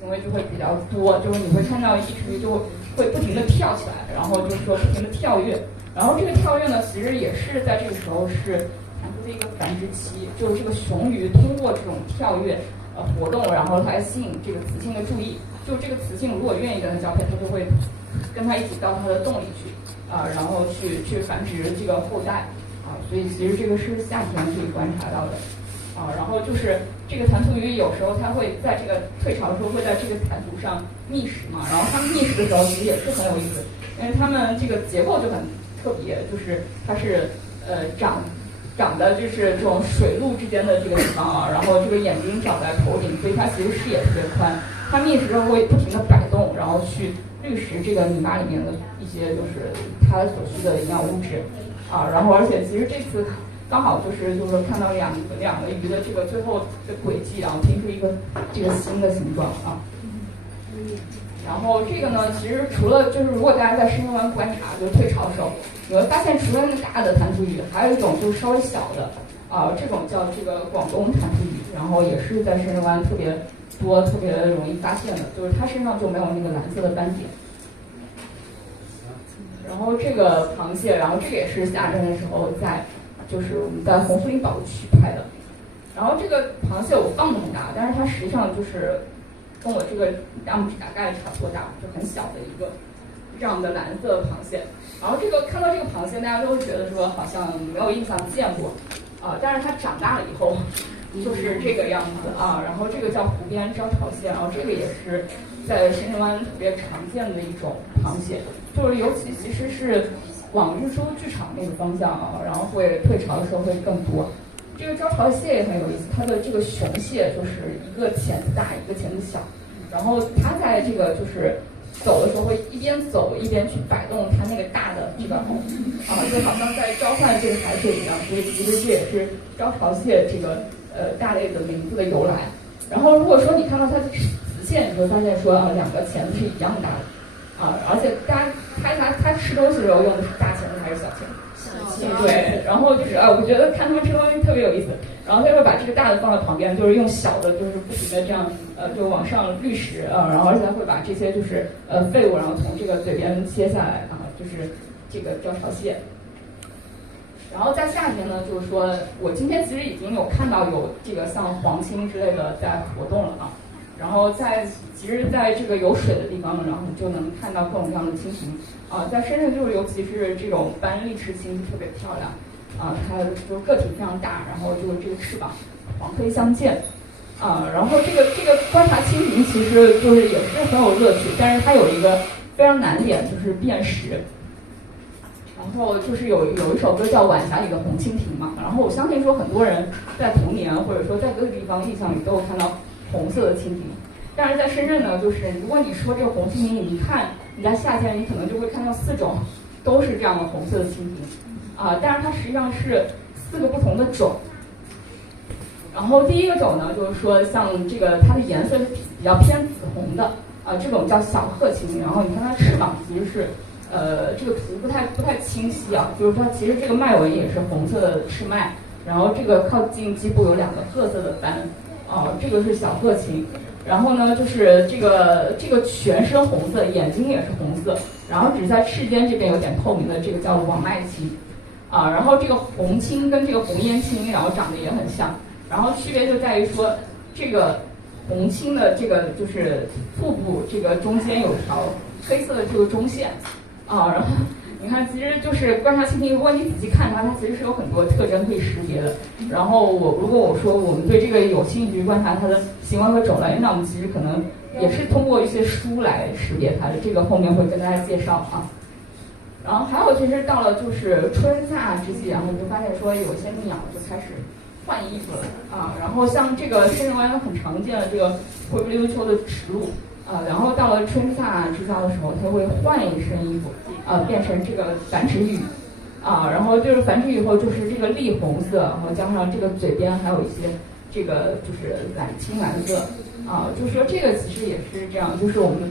行为就会比较多，就是你会看到一只鱼就会不停的跳起来，然后就是说不停的跳跃，然后这个跳跃呢，其实也是在这个时候是蟾蜍的一个繁殖期，就是这个雄鱼通过这种跳跃活动，然后来吸引这个雌性的注意，就这个雌性如果愿意跟它交配，它就会跟它一起到它的洞里去然后去繁殖这个后代所以其实这个是夏天可以观察到的然后就是这个弹涂鱼有时候它会在这个退潮的时候会在这个弹涂上觅食嘛，然后它们觅食的时候其实也是很有意思，因为它们这个结构就很特别，就是它是长的就是这种水陆之间的这个地方然后这个眼睛长在头顶，所以它其实视野特别宽，它觅食的时候会不停的摆动，然后去滤食这个泥巴里面的一些就是它所需的营养物质然后而且其实这次刚好就是说看到两个鱼的这个最后的轨迹，然后拼出一个这个新的形状然后这个呢，其实除了就是如果大家在深圳湾观察，就是退潮的时候，你会发现除了那个大的弹涂鱼，还有一种就是稍微小的这种叫这个广东弹涂鱼，然后也是在深圳湾特别多、特别容易发现的，就是它身上就没有那个蓝色的斑点。然后这个螃蟹，然后这个也是夏天的时候就是我们在红福林保护区拍的。然后这个螃蟹我放那么大，但是它实际上就是跟我这个大拇指大概差不多大，就很小的一个这样的蓝色螃蟹。然后看到这个螃蟹，大家都会觉得说好像没有印象见过但是它长大了以后就是这个样子然后这个叫湖边招潮蟹，然后这个也是在深圳湾特别常见的一种螃蟹，就是尤其其实是往日出剧场那个方向然后会退潮的时候会更多。这个招潮蟹也很有意思，它的这个雄蟹就是一个钳子大一个钳子小，然后它在这个就是走的时候会一边走一边去摆动它那个大的这个喉就好像在召唤这个海水一样，所以其实这也是招潮蟹这个大类的名字的由来。然后如果说你看到它的雌蟹，你会发现说两个钳子是一样大的而且大家猜它吃东西的时候用的是大钳子还是小钳子？对，然后就是我觉得看他们吃东西特别有意思，然后他会把这个大的放在旁边，就是用小的，就是不停的这样就往上滤食然后而且他会把这些就是废物，然后从这个嘴边切下来就是这个招潮蟹。然后在夏天呢，就是说我今天其实已经有看到有这个像黄青之类的在活动了然后其实在这个有水的地方，然后你就能看到各种各样的蜻蜓在深圳就是尤其是这种斑丽翅蜻特别漂亮它就是个体非常大，然后就是这个翅膀黄黑相间然后这个观察蜻蜓其实就是也是很有乐趣，但是它有一个非常难点就是辨识。然后就是有一首歌叫《晚霞里的红蜻蜓》嘛，然后我相信说很多人在童年或者说在各个地方印象里都有看到红色的蜻蜓，但是在深圳呢，就是如果你说这个红蜻蜓，你一看你在夏天你可能就会看到4种都是这样的红色的蜻蜓但是它实际上是4个不同的种。然后第一个种呢，就是说像这个它的颜色是比较偏紫红的这种叫小褐蜻，然后你看它翅膀其实是这个图不太清晰就是它其实这个脉纹也是红色的翅脉，然后这个靠近基部有2个褐色的斑这个是小褐蜻。然后呢，就是这个全身红色，眼睛也是红色，然后只在翅尖这边有点透明的，这个叫网脉蜻然后这个红蜻跟这个红烟蜻，然后长得也很像，然后区别就在于说这个红蜻的这个就是腹部这个中间有条黑色的这个中线然后你看其实就是观察蜻蜓，如果你仔细看它其实是有很多特征可以识别的。然后如果我说我们对这个有兴趣观察它的行为和种类，那我们其实可能也是通过一些书来识别它的，这个后面会跟大家介绍然后还有其实到了就是春夏之际，然后你就发现说有些鸟就开始换衣服了然后像这个深圳湾很常见的这个灰不溜秋的齿鹭然后到了春夏之交的时候，它会换一身衣服变成这个繁殖羽然后就是繁殖以后就是这个栗红色，然后加上这个嘴边还有一些这个就是青蓝色就是说这个其实也是这样，就是我们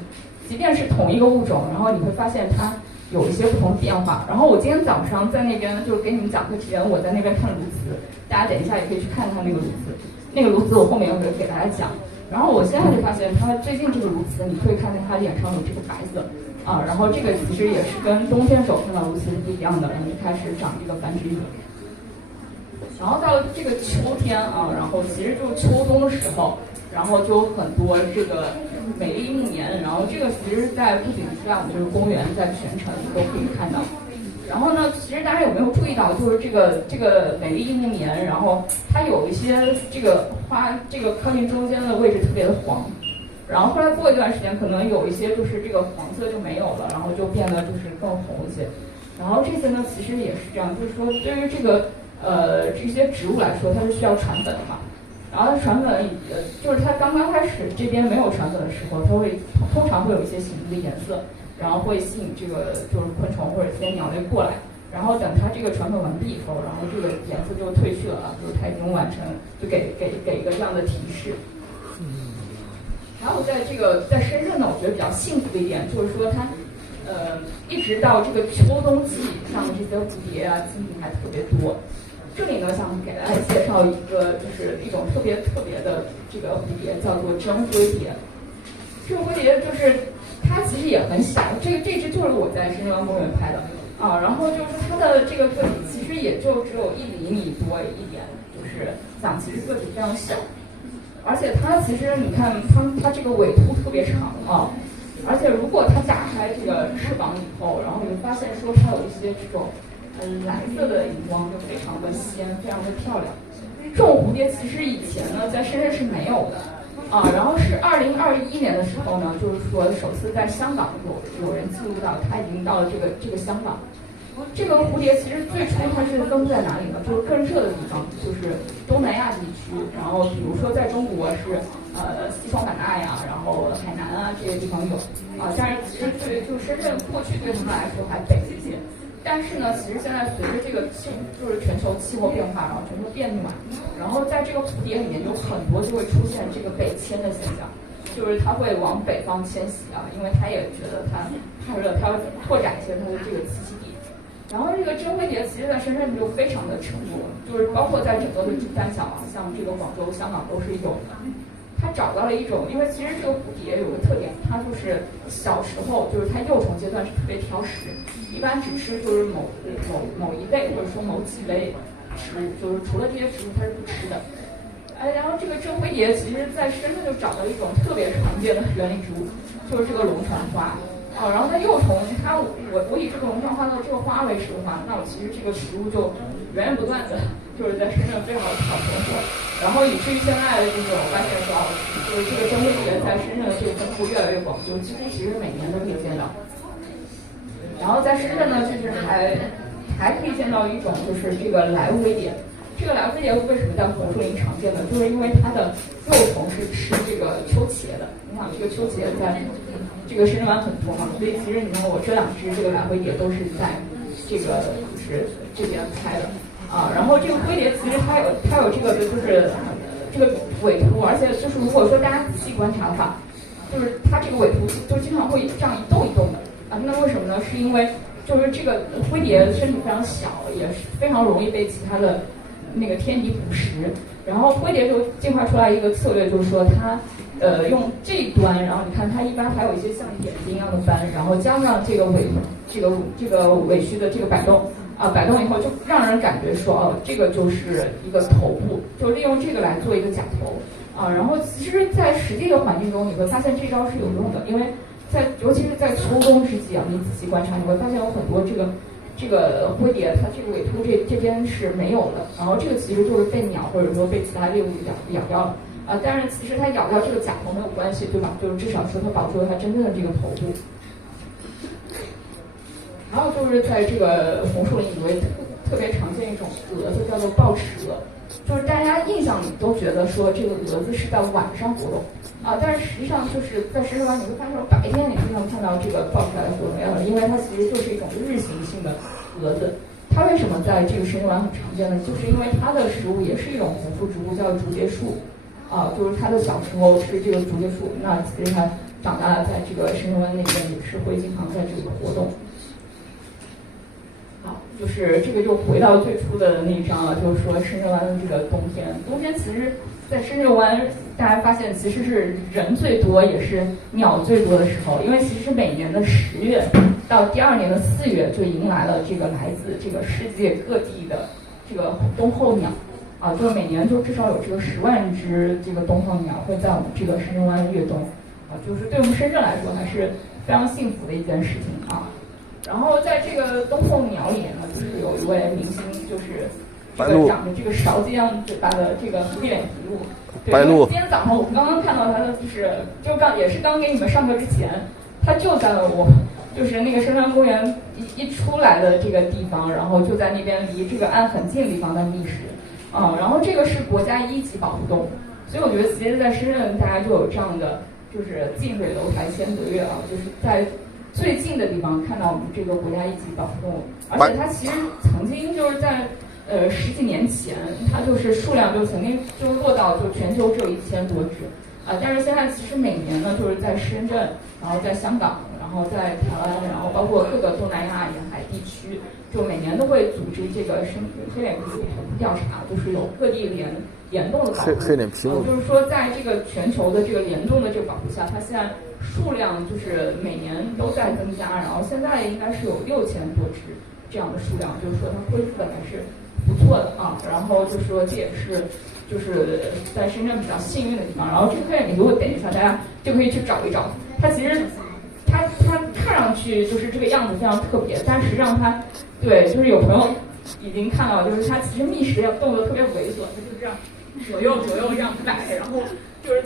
即便是同一个物种，然后你会发现它有一些不同变化。然后我今天早上在那边就是给你们讲课之前，我在那边看鸬鹚，大家等一下也可以去看看那个鸬鹚，那个鸬鹚我后面会给大家讲然后我现在就发现它最近这个鸬鹚，你会看见它脸上有这个白色啊，然后这个其实也是跟冬天时候看到鸬鹚是不一样的，然后就开始长这个繁殖羽。然后到了这个秋天啊，然后其实就秋冬的时候，然后就有很多这个美丽木棉，然后这个其实在不仅是在我们这个公园，在全城都可以看到。然后呢，其实大家有没有注意到，就是这个美丽木棉，然后它有一些这个花，这个靠近中间的位置特别的黄，然后后来过一段时间，可能有一些就是这个黄色就没有了，然后就变得就是更红一些。然后这些呢，其实也是这样，就是说对于这个这些植物来说，它是需要传粉的嘛。然后传粉，就是它刚刚开始这边没有传粉的时候，它会通常会有一些醒目的颜色。然后会吸引这个就是昆虫或者一些鸟类过来，然后等它这个传粉完毕以后，然后这个颜色就褪去了，就是它已经完成，就给一个这样的提示。还有在深圳呢，我觉得比较幸福的一点就是说它，一直到这个秋冬季，像这些蝴蝶啊、蜻蜓还特别多。这里呢，想给大家介绍一个就是一种特别的这个蝴蝶，叫做真灰蝶。这个蝴蝶就是它其实也很小，这只就是我在深圳湾公园拍的啊。然后就是它的这个个体其实也就只有1厘米多一点，就是讲其实个体非常小，而且它其实你看它这个尾突特别长啊，而且如果它打开这个翅膀以后，然后你会发现说它有一些这种蓝色的荧光，就非常的鲜，非常的漂亮。这种蝴蝶其实以前呢在深圳是没有的。然后是2021年的时候呢，就是说首次在香港有人记录到它已经到了这个香港。这个蝴蝶其实最初它是分布在哪里呢？就是更热的地方，就是东南亚地区。然后比如说在中国是西双版纳呀，然后海南啊这些地方有啊。但是其实就深圳过去对他们来说还北一些。但是呢，其实现在随着这个就是全球气候变化，然后全球变暖，然后在这个蝴蝶里面有很多就会出现这个北迁的现象，就是它会往北方迁徙啊，因为它也觉得它太热，它要拓展一些它的这个栖息地。然后这个真灰蝶其实在深圳就非常的成功，就是包括在整个的珠三角啊，像这个广州、香港都是有的。它找到了一种，因为其实这个蝴蝶有个特点，它就是小时候就是它幼虫阶段是特别挑食，一般只吃就是某一类或者说某几类植物，就是除了这些植物它是不吃的。然后这个真灰蝶其实在深圳就找到一种特别常见的园林植物，就是这个龙船花。然后它幼虫，我以这个龙船花的这个花为食的话，那我其实这个植物就源源不断的就是在深圳非常的好存活。然后以至于现在的就是我发现说就是这个真灰蝶在深圳的这个分布越来越广，就几乎其实每年都可以见到。然后在深圳呢，就是还可以见到一种就是这个莱乌灰蝶。这个莱乌灰蝶为什么在红树林常见呢？就是因为它的幼虫是吃这个秋茄的。你想这个秋茄在这个深圳湾很多嘛，所以其实你看我这2只这个莱灰蝶都是在这个就是这边拍的。然后这个灰蝶其实它有这个就是这个尾突，而且就是如果说大家仔细观察的话，就是它这个尾突就经常会这样一动一动的啊。那为什么呢？是因为就是这个灰蝶身体非常小，也是非常容易被其他的那个天敌捕食。然后灰蝶就进化出来一个策略，就是说它用这一端，然后你看它一般还有一些像眼睛一样的斑，然后加上这个尾须的这个摆动。摆动以后就让人感觉说这个就是一个头部，就利用这个来做一个假头然后其实在实际的环境中你会发现这招是有用的，因为尤其是在秋冬之际你仔细观察你会发现有很多这个灰蝶它这个尾突这边是没有的，然后这个其实就是被鸟或者说被其他猎物咬掉了但是其实它咬掉这个假头没有关系，对吧？就是至少说它保住了它真正的这个头部。然后就是在这个红树林里面特别常见一种蛾子，叫做豹齿蛾。就是大家印象里都觉得说这个蛾子是在晚上活动但是实际上就是在深圳湾你会发现白天你经常看到这个豹出来活动因为它其实就是一种日行性的蛾子。它为什么在这个深圳湾很常见呢？就是因为它的食物也是一种红树植物，叫竹节树就是它的小时候是这个竹节树，那其实它长大了在这个深圳湾那边也是会经常在这里活动。就是这个就回到最初的那一章了，就是说深圳湾的这个冬天其实在深圳湾，大家发现其实是人最多，也是鸟最多的时候。因为其实每年的10月到第2年的4月，就迎来了这个来自这个世界各地的这个冬候鸟，啊，就是每年就至少有这个10万只这个冬候鸟会在我们这个深圳湾越冬，啊，就是对我们深圳来说还是非常幸福的一件事情啊。然后在这个冬候鸟里面呢，就是有一位明星，就是这个长着这个勺子一样嘴巴的这个黑脸琵鹭。白鹭。今天早上我刚刚看到它的，也是刚给你们上课之前，它就在了我就是那个深山公园一出来的这个地方，然后就在那边离这个岸很近的地方在觅食。然后这个是国家1级保护动物，所以我觉得其实在深圳大家就有这样的就是近水楼台先得月啊，就是在最近的地方看到我们这个国家1级保护动物，而且它其实曾经就是在10几年前，它就是数量就曾经就落到就全球只有1000多只，但是现在其实每年呢就是在深圳，然后在香港，然后在台湾，然后包括各个东南亚沿海地区，就每年都会组织这个黑脸琵鹭调查，就是有各地联动的保护。黑脸琵鹭就是说在这个全球的这个联动的这个保护下，它现在数量就是每年都在增加，然后现在应该是有6000多只这样的数量，就是说它恢复的还是不错的啊。然后就说这也是就是在深圳比较幸运的地方。然后这个黑脸琵鹭，等一下大家就可以去找一找，它其实它看上去就是这个样子非常特别，但实际上它对，就是有朋友已经看到，就是它其实觅食要动作特别猥琐，它就这样左右这样摆，然后就是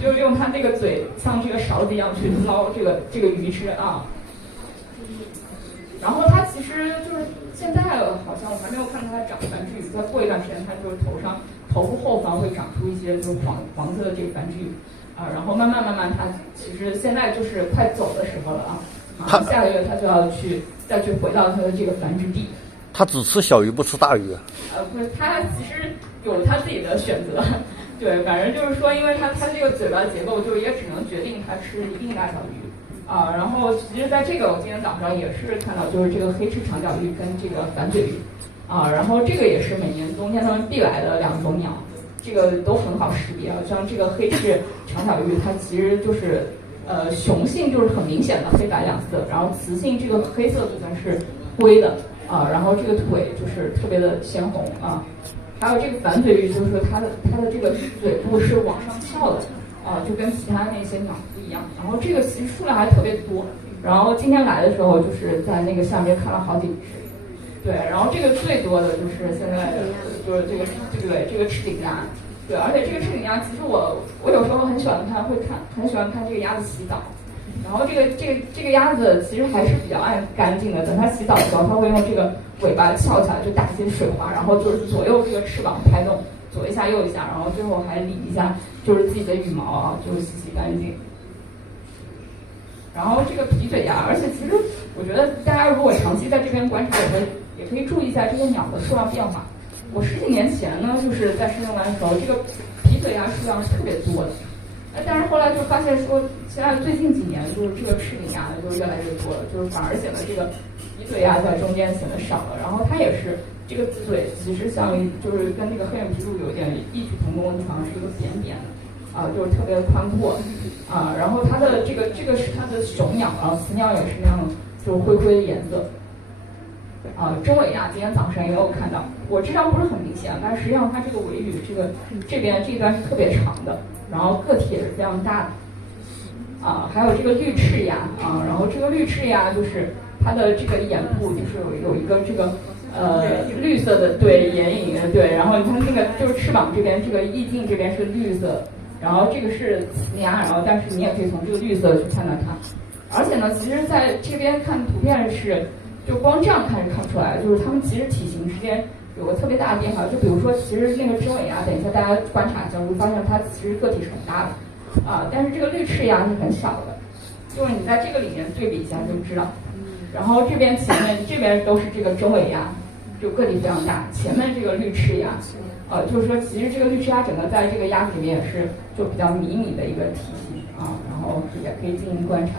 就是用它那个嘴像这个勺子一样去捞这个鱼吃啊。然后它其实就是现在好像我还没有看到它长繁殖羽，再过一段时间它就是头部后方会长出一些就是黄色的这个繁殖羽啊，然后慢慢它其实现在就是快走的时候了啊，下个月它就要再去回到它的这个繁殖地。它只吃小鱼不吃大鱼？不是，它其实有它自己的选择，对，反正就是说，因为它这个嘴巴结构就也只能决定它吃一定大小鱼。然后其实在这个我今天早上也是看到，就是这个黑翅长脚鹬跟这个反嘴鹬，然后这个也是每年冬天它们必来的2种鸟，这个都很好识别啊。像这个黑翅长脚鹬，它其实就是雄性就是很明显的黑白两色，然后雌性这个黑色部分是灰的然后这个腿就是特别的鲜红啊。还有这个反嘴鹬，就是说它的这个嘴部是往上翘的。就跟其他那些鸟不一样，然后这个其实数量还特别多，然后今天来的时候就是在那个下面看了好几只，对，然后这个最多的就是现在就是这个赤顶鸭，对，而且这个赤顶鸭其实我有时候很喜欢看这个鸭子洗澡，然后这个鸭子其实还是比较爱干净的，等它洗澡的时候，它会用这个尾巴翘起来，就打一些水花，然后就是左右这个翅膀拍动。左一下右一下，然后最后还理一下就是自己的羽毛就是洗干净。然后这个皮嘴鸭，而且其实我觉得大家如果长期在这边观察，也可以注意一下这个鸟的数量变化。我10几年前呢，就是在深圳湾的时候，这个皮嘴鸭数量是特别多的，但是后来就发现说，现在最近几年就是这个赤顶鸭就越来越多了，就是反而显得这个皮嘴鸭在中间显得少了，然后它也是。这个嘴其实像就是跟那个黑脸琵鹭有点异曲同工的地方，是一个扁扁的就是特别宽阔然后它的这个是它的雄鸟，然后雌鸟也是那样就是灰灰的颜色中尾鸭今天早上也有看到，我这张不是很明显，但是实际上它这个尾羽这边这一段是特别长的，然后个体也是非常大的还有这个绿翅鸭然后这个绿翅鸭就是它的这个眼部就是有一个这个。绿色的对眼影对，然后你看那个就是翅膀这边这个翼镜这边是绿色，然后这个是雌鸭，然后但是你也可以从这个绿色去判断它，而且呢，其实在这边看图片是就光这样看是看不出来，就是它们其实体型之间有个特别大的变化，就比如说其实那个真尾鸭，等一下大家观察一下会发现它其实个体是很大的但是这个绿翅鸭是很小的，就是你在这个里面对比一下就知道。然后这边前面这边都是这个真尾鸭。就个体非常大，前面这个绿翅鸭，就是说其实这个绿翅鸭整个在这个鸭子里面也是就比较迷你的一个体型然后也可以进行观察。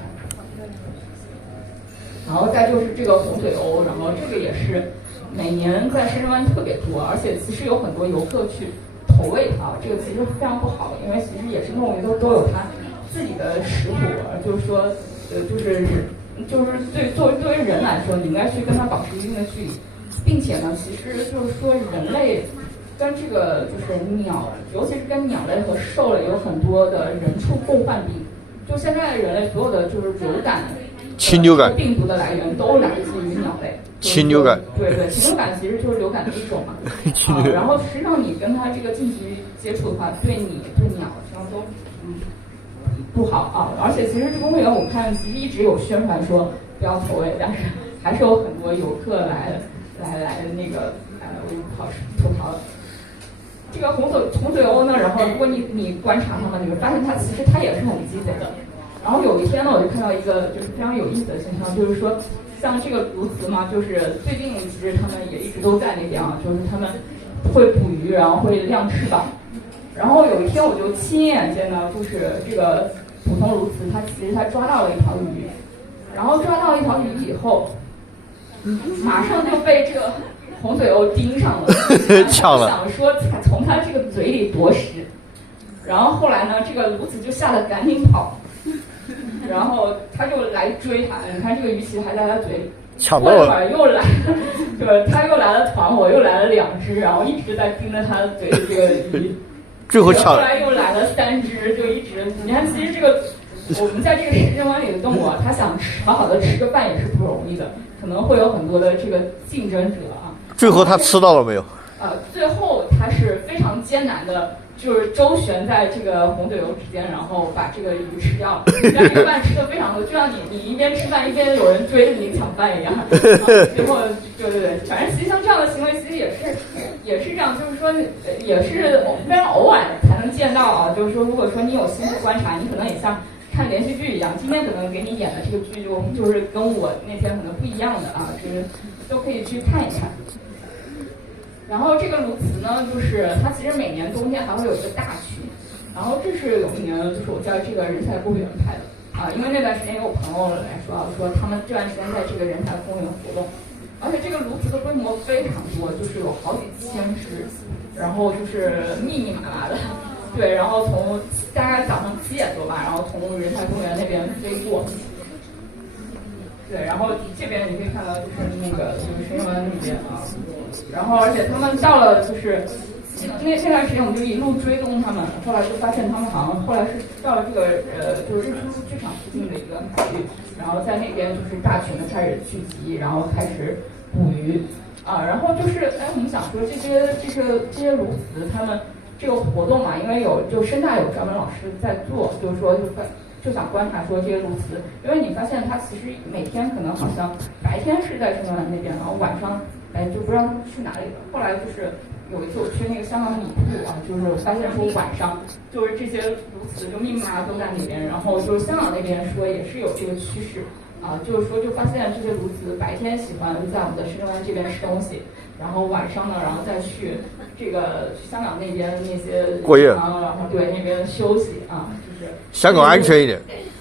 然后再就是这个红嘴鸥，然后这个也是每年在深圳湾特别多，而且其实有很多游客去投喂它，这个其实非常不好，因为其实野生动物都有它自己的食谱，就是说，作为人来说，你应该去跟它保持一定的距离，并且呢，其实就是说人类跟这个就是鸟，尤其是跟鸟类和兽类有很多的人畜共患病。就现在人类所有的就是流感、禽流感病毒的来源都来自于鸟类。禽流感，对，禽流感其实就是流感的一种嘛。然后实际上你跟它这个近距离接触的话，对你对鸟实际上都不好啊。而且其实这公园我看其实一直有宣传说不要投喂，但是还是有很多游客来那个吐槽。这个红嘴鸥呢，然后如果你观察它们，你会发现它其实它也是很鸡贼的。然后有一天呢，我就看到一个就是非常有意思的现象，就是说像这个鸬鹚嘛，就是最近其实他们也一直都在那边啊，就是他们会捕鱼，然后会亮翅膀。然后有一天我就亲眼见到，就是这个普通鸬鹚它其实它抓到了一条鱼，然后抓到一条鱼以后，马上就被这个红嘴鸥盯上了，抢了，想说从它这个嘴里夺食。然后后来呢，这个鸬鹚就吓得赶紧跑，然后他就来追它。你看这个鱼其实还在他嘴里，抢到了，过一会儿又来，就是他又来了团伙，又来了2只，然后一直在盯着他嘴里这个鱼。最后抢，后来又来了3只，就一直。你看，其实这个我们在这个时间湾里的动物啊，它想好好的吃个饭也是不容易的，可能会有很多的这个竞争者啊。最后他吃到了没有？最后他是非常艰难的，就是周旋在这个红嘴鸥之间，然后把这个鱼吃掉了。但这个饭吃的非常多，就像你一边吃饭一边有人追着你抢饭一样。最后，对，反正其实像这样的行为，其实也是这样，就是说也是非常偶尔才能见到啊。就是说，如果说你有心去观察，你可能也像看连续剧一样，今天可能给你演的这个剧就是跟我那天可能不一样的啊，就是都可以去看一看。然后这个鸬鹚呢，就是它其实每年冬天还会有一个大群，然后这是有一年就是我在这个人才公园拍的啊，因为那段时间有朋友来说他们这段时间在这个人才公园活动，而且这个鸬鹚的规模非常多，就是有好几千只，然后就是密密麻麻的，对，然后从大概早上7点多吧，然后从人才公园那边飞过。对，然后这边你可以看到就是那个就是深湾那边啊，然后而且他们到了就是那段时间我们就一路追踪他们，后来就发现他们好像后来是到了这个就是日出剧场附近的一个海域，然后在那边就是大群的开始聚集，然后开始捕鱼啊，然后就是我们想说这些鸬鹚他们这个活动嘛，因为就深大有专门老师在做，就是说就想观察说这些鸬鹚，因为你发现它其实每天可能好像白天是在深湾那边，然后晚上就不知道它们去哪里了。后来就是有一次我去那个香港米铺啊，就是发现说晚上就是这些鸬鹚就密密麻麻都在那边，然后就是香港那边说也是有这个趋势啊，就是说就发现这些鸬鹚白天喜欢在我们的深湾这边吃东西，然后晚上呢，然后再去这个香港那边那些过夜，然后对那边休息啊，就是香港安全一点，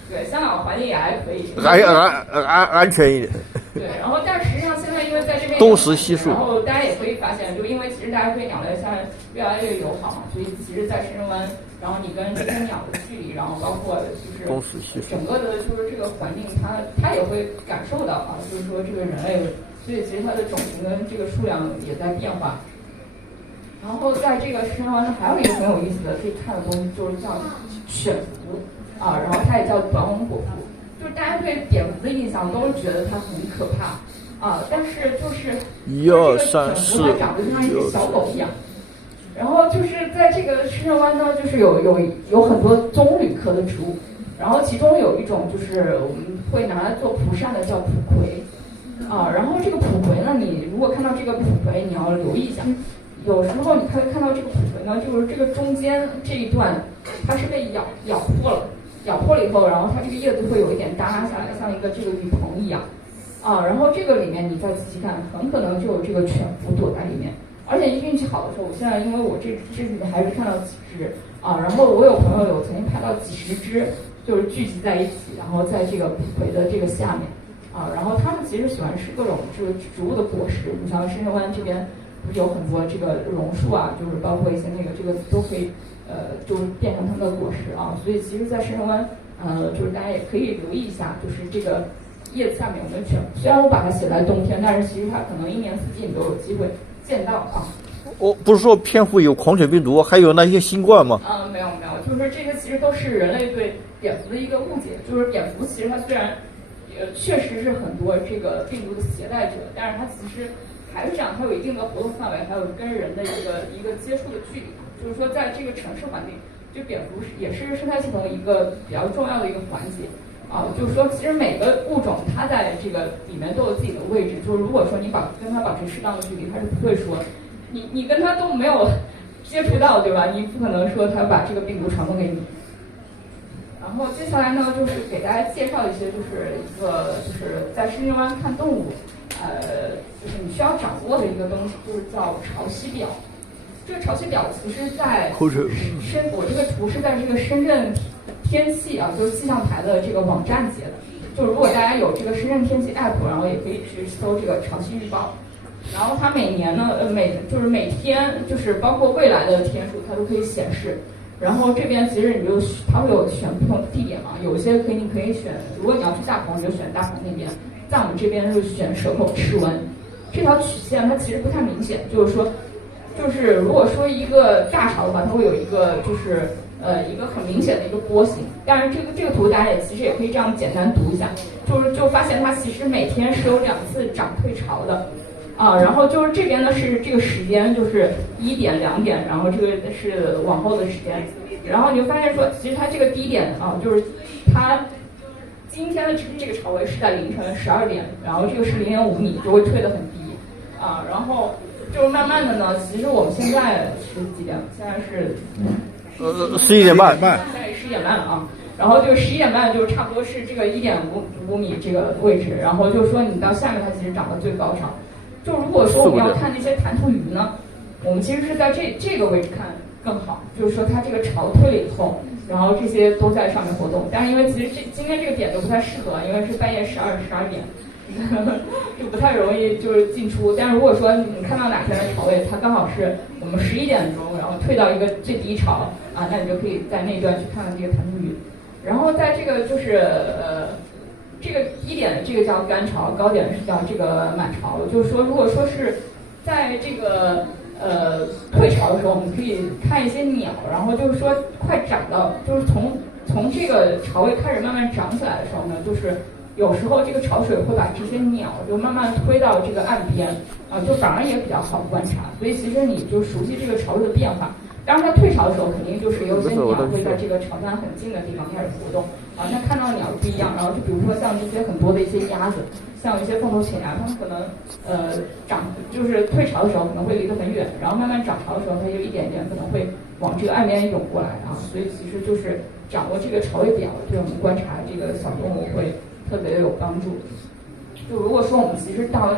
对，香港环境也还可以，安全一点。对，然后但是实际上现在因为在这边东食西宿，然后大家也可以发现，就因为其实大家对鸟类现在越来越友好嘛，所以其实，在深湾，然后你跟这些鸟的距离，然后包括就是东食西宿，整个的就是这个环境，它也会感受到啊，就是说这个人类，所以其实它的种群跟这个数量也在变化。然后在这个深湾呢，还有一个很有意思的可以看的东西，就是叫犬蝠啊，然后它也叫短吻果蝠。就是大家对蝙蝠的印象都是觉得它很可怕啊，但是就是1、2、3、4，它长得就像一只小狗一样。然后就是在这个深湾呢，就是有很多棕榈科的植物，然后其中有一种就是我们会拿来做蒲扇的叫蒲葵啊，然后这个蒲葵呢，你如果看到这个蒲葵，你要留意一下。有时候你会看到这个蒲葵呢，就是这个中间这一段它是被咬破了。咬破了以后，然后它这个叶子会有一点耷拉下来，像一个这个雨棚一样，啊，然后这个里面你再仔细看，很可能就有这个犬蝠躲在里面。而且运气好的时候，我现在因为我这里面还是看到几只啊，然后我有朋友曾经拍到几十只，就是聚集在一起，然后在这个蒲葵的这个下面啊，然后它们其实喜欢吃各种这个植物的果实。你像深圳湾这边有很多这个榕树啊，就是包括一些那个这个都可以就是变成它们的果实啊。所以其实，在深圳湾就是大家也可以留意一下，就是这个叶子下面有没有全。虽然我把它写在冬天，但是其实它可能一年四季你都有机会见到啊。我不是说蝙蝠有狂犬病毒，还有那些新冠吗？没有，就是这些其实都是人类对蝙蝠的一个误解。就是蝙蝠其实它虽然确实是很多这个病毒的携带者，但是它其实还是这样，它有一定的活动范围，还有跟人的一个接触的距离。就是说，在这个城市环境，就蝙蝠也是生态系统一个比较重要的一个环节啊。就是说，其实每个物种它在这个里面都有自己的位置。就是如果说你跟它保持适当的距离，它是不会说你跟它都没有接触到，对吧？你不可能说它把这个病毒传播给你。然后接下来呢，就是给大家介绍一些，就是在深圳湾看动物，就是你需要掌握的一个东西，就是叫潮汐表。这个潮汐表其实在我这个图是在这个深圳天气啊，就是气象台的这个网站写的。就如果大家有这个深圳天气 app， 然后也可以去搜这个潮汐预报。然后它每年呢，每天就是包括未来的天数，它都可以显示。然后这边其实它会有选不同的地点嘛，有些你可以选，如果你要去大棚，你就选大棚那边。在我们这边就选蛇口赤温。这条曲线它其实不太明显，就是如果说一个大潮的话，它会有一个一个很明显的一个波形。但是这个图大家其实也可以这样简单读一下，就发现它其实每天是有2次涨退潮的。然后就是这边呢是这个时间，就是1点、2点，然后这个是往后的时间，然后你就发现说，其实它这个低点啊，就是它今天的这个潮位是在凌晨12点，然后这个是0.5米，就会退得很低然后就是慢慢的呢，其实我们现在是几点？现在是11点半，现在11点半了啊。然后就11点半，就是差不多是这个1.5米这个位置，然后就是说你到下面它其实涨到最高潮。就如果说我们要看那些弹涂鱼呢，我们其实是在这个位置看更好，就是说它这个潮退了以后，然后这些都在上面活动。但是因为其实今天这个点就不太适合，因为是半夜12点，就不太容易就是进出。但是如果说你看到哪天的潮位，它刚好是我们11点钟，然后退到一个最低潮那你就可以在那段去看看这个弹涂鱼。然后在这个这个低点这个叫干潮，高点是叫这个满潮。就是说，如果说是在这个退潮的时候，我们可以看一些鸟，然后就是说快涨到，就是从这个潮位开始慢慢涨起来的时候呢，就是有时候这个潮水会把这些鸟就慢慢推到这个岸边就反而也比较好观察。所以其实你就熟悉这个潮流的变化。当然，它退潮的时候，肯定就是有些鸟会在这个潮滩很近的地方开始活动那看到的鸟不一样。然后就比如说像这些很多的一些鸭子，像一些凤头潜鸭，它们可能就是退潮的时候可能会离得很远，然后慢慢涨潮的时候，它就一点点可能会往这个岸边涌过来所以其实就是掌握这个潮位表，对我们观察这个小动物会特别有帮助。就如果说我们其实到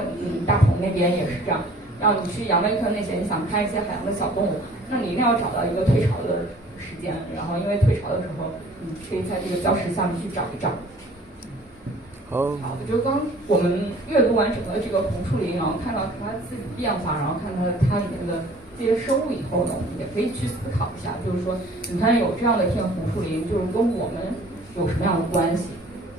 大棚那边也是这样。让你去杨梅坑那些，你想看一些海洋的小动物，那你一定要找到一个退潮的时间。然后因为退潮的时候，你可以在这个礁石下面去找一找。好，就刚我们阅读完整个这个红树林，然后看到它自己变化，然后看到它里面的这些生物以后呢，我们也可以去思考一下，就是说，你看有这样的一片红树林，就是跟我们有什么样的关系？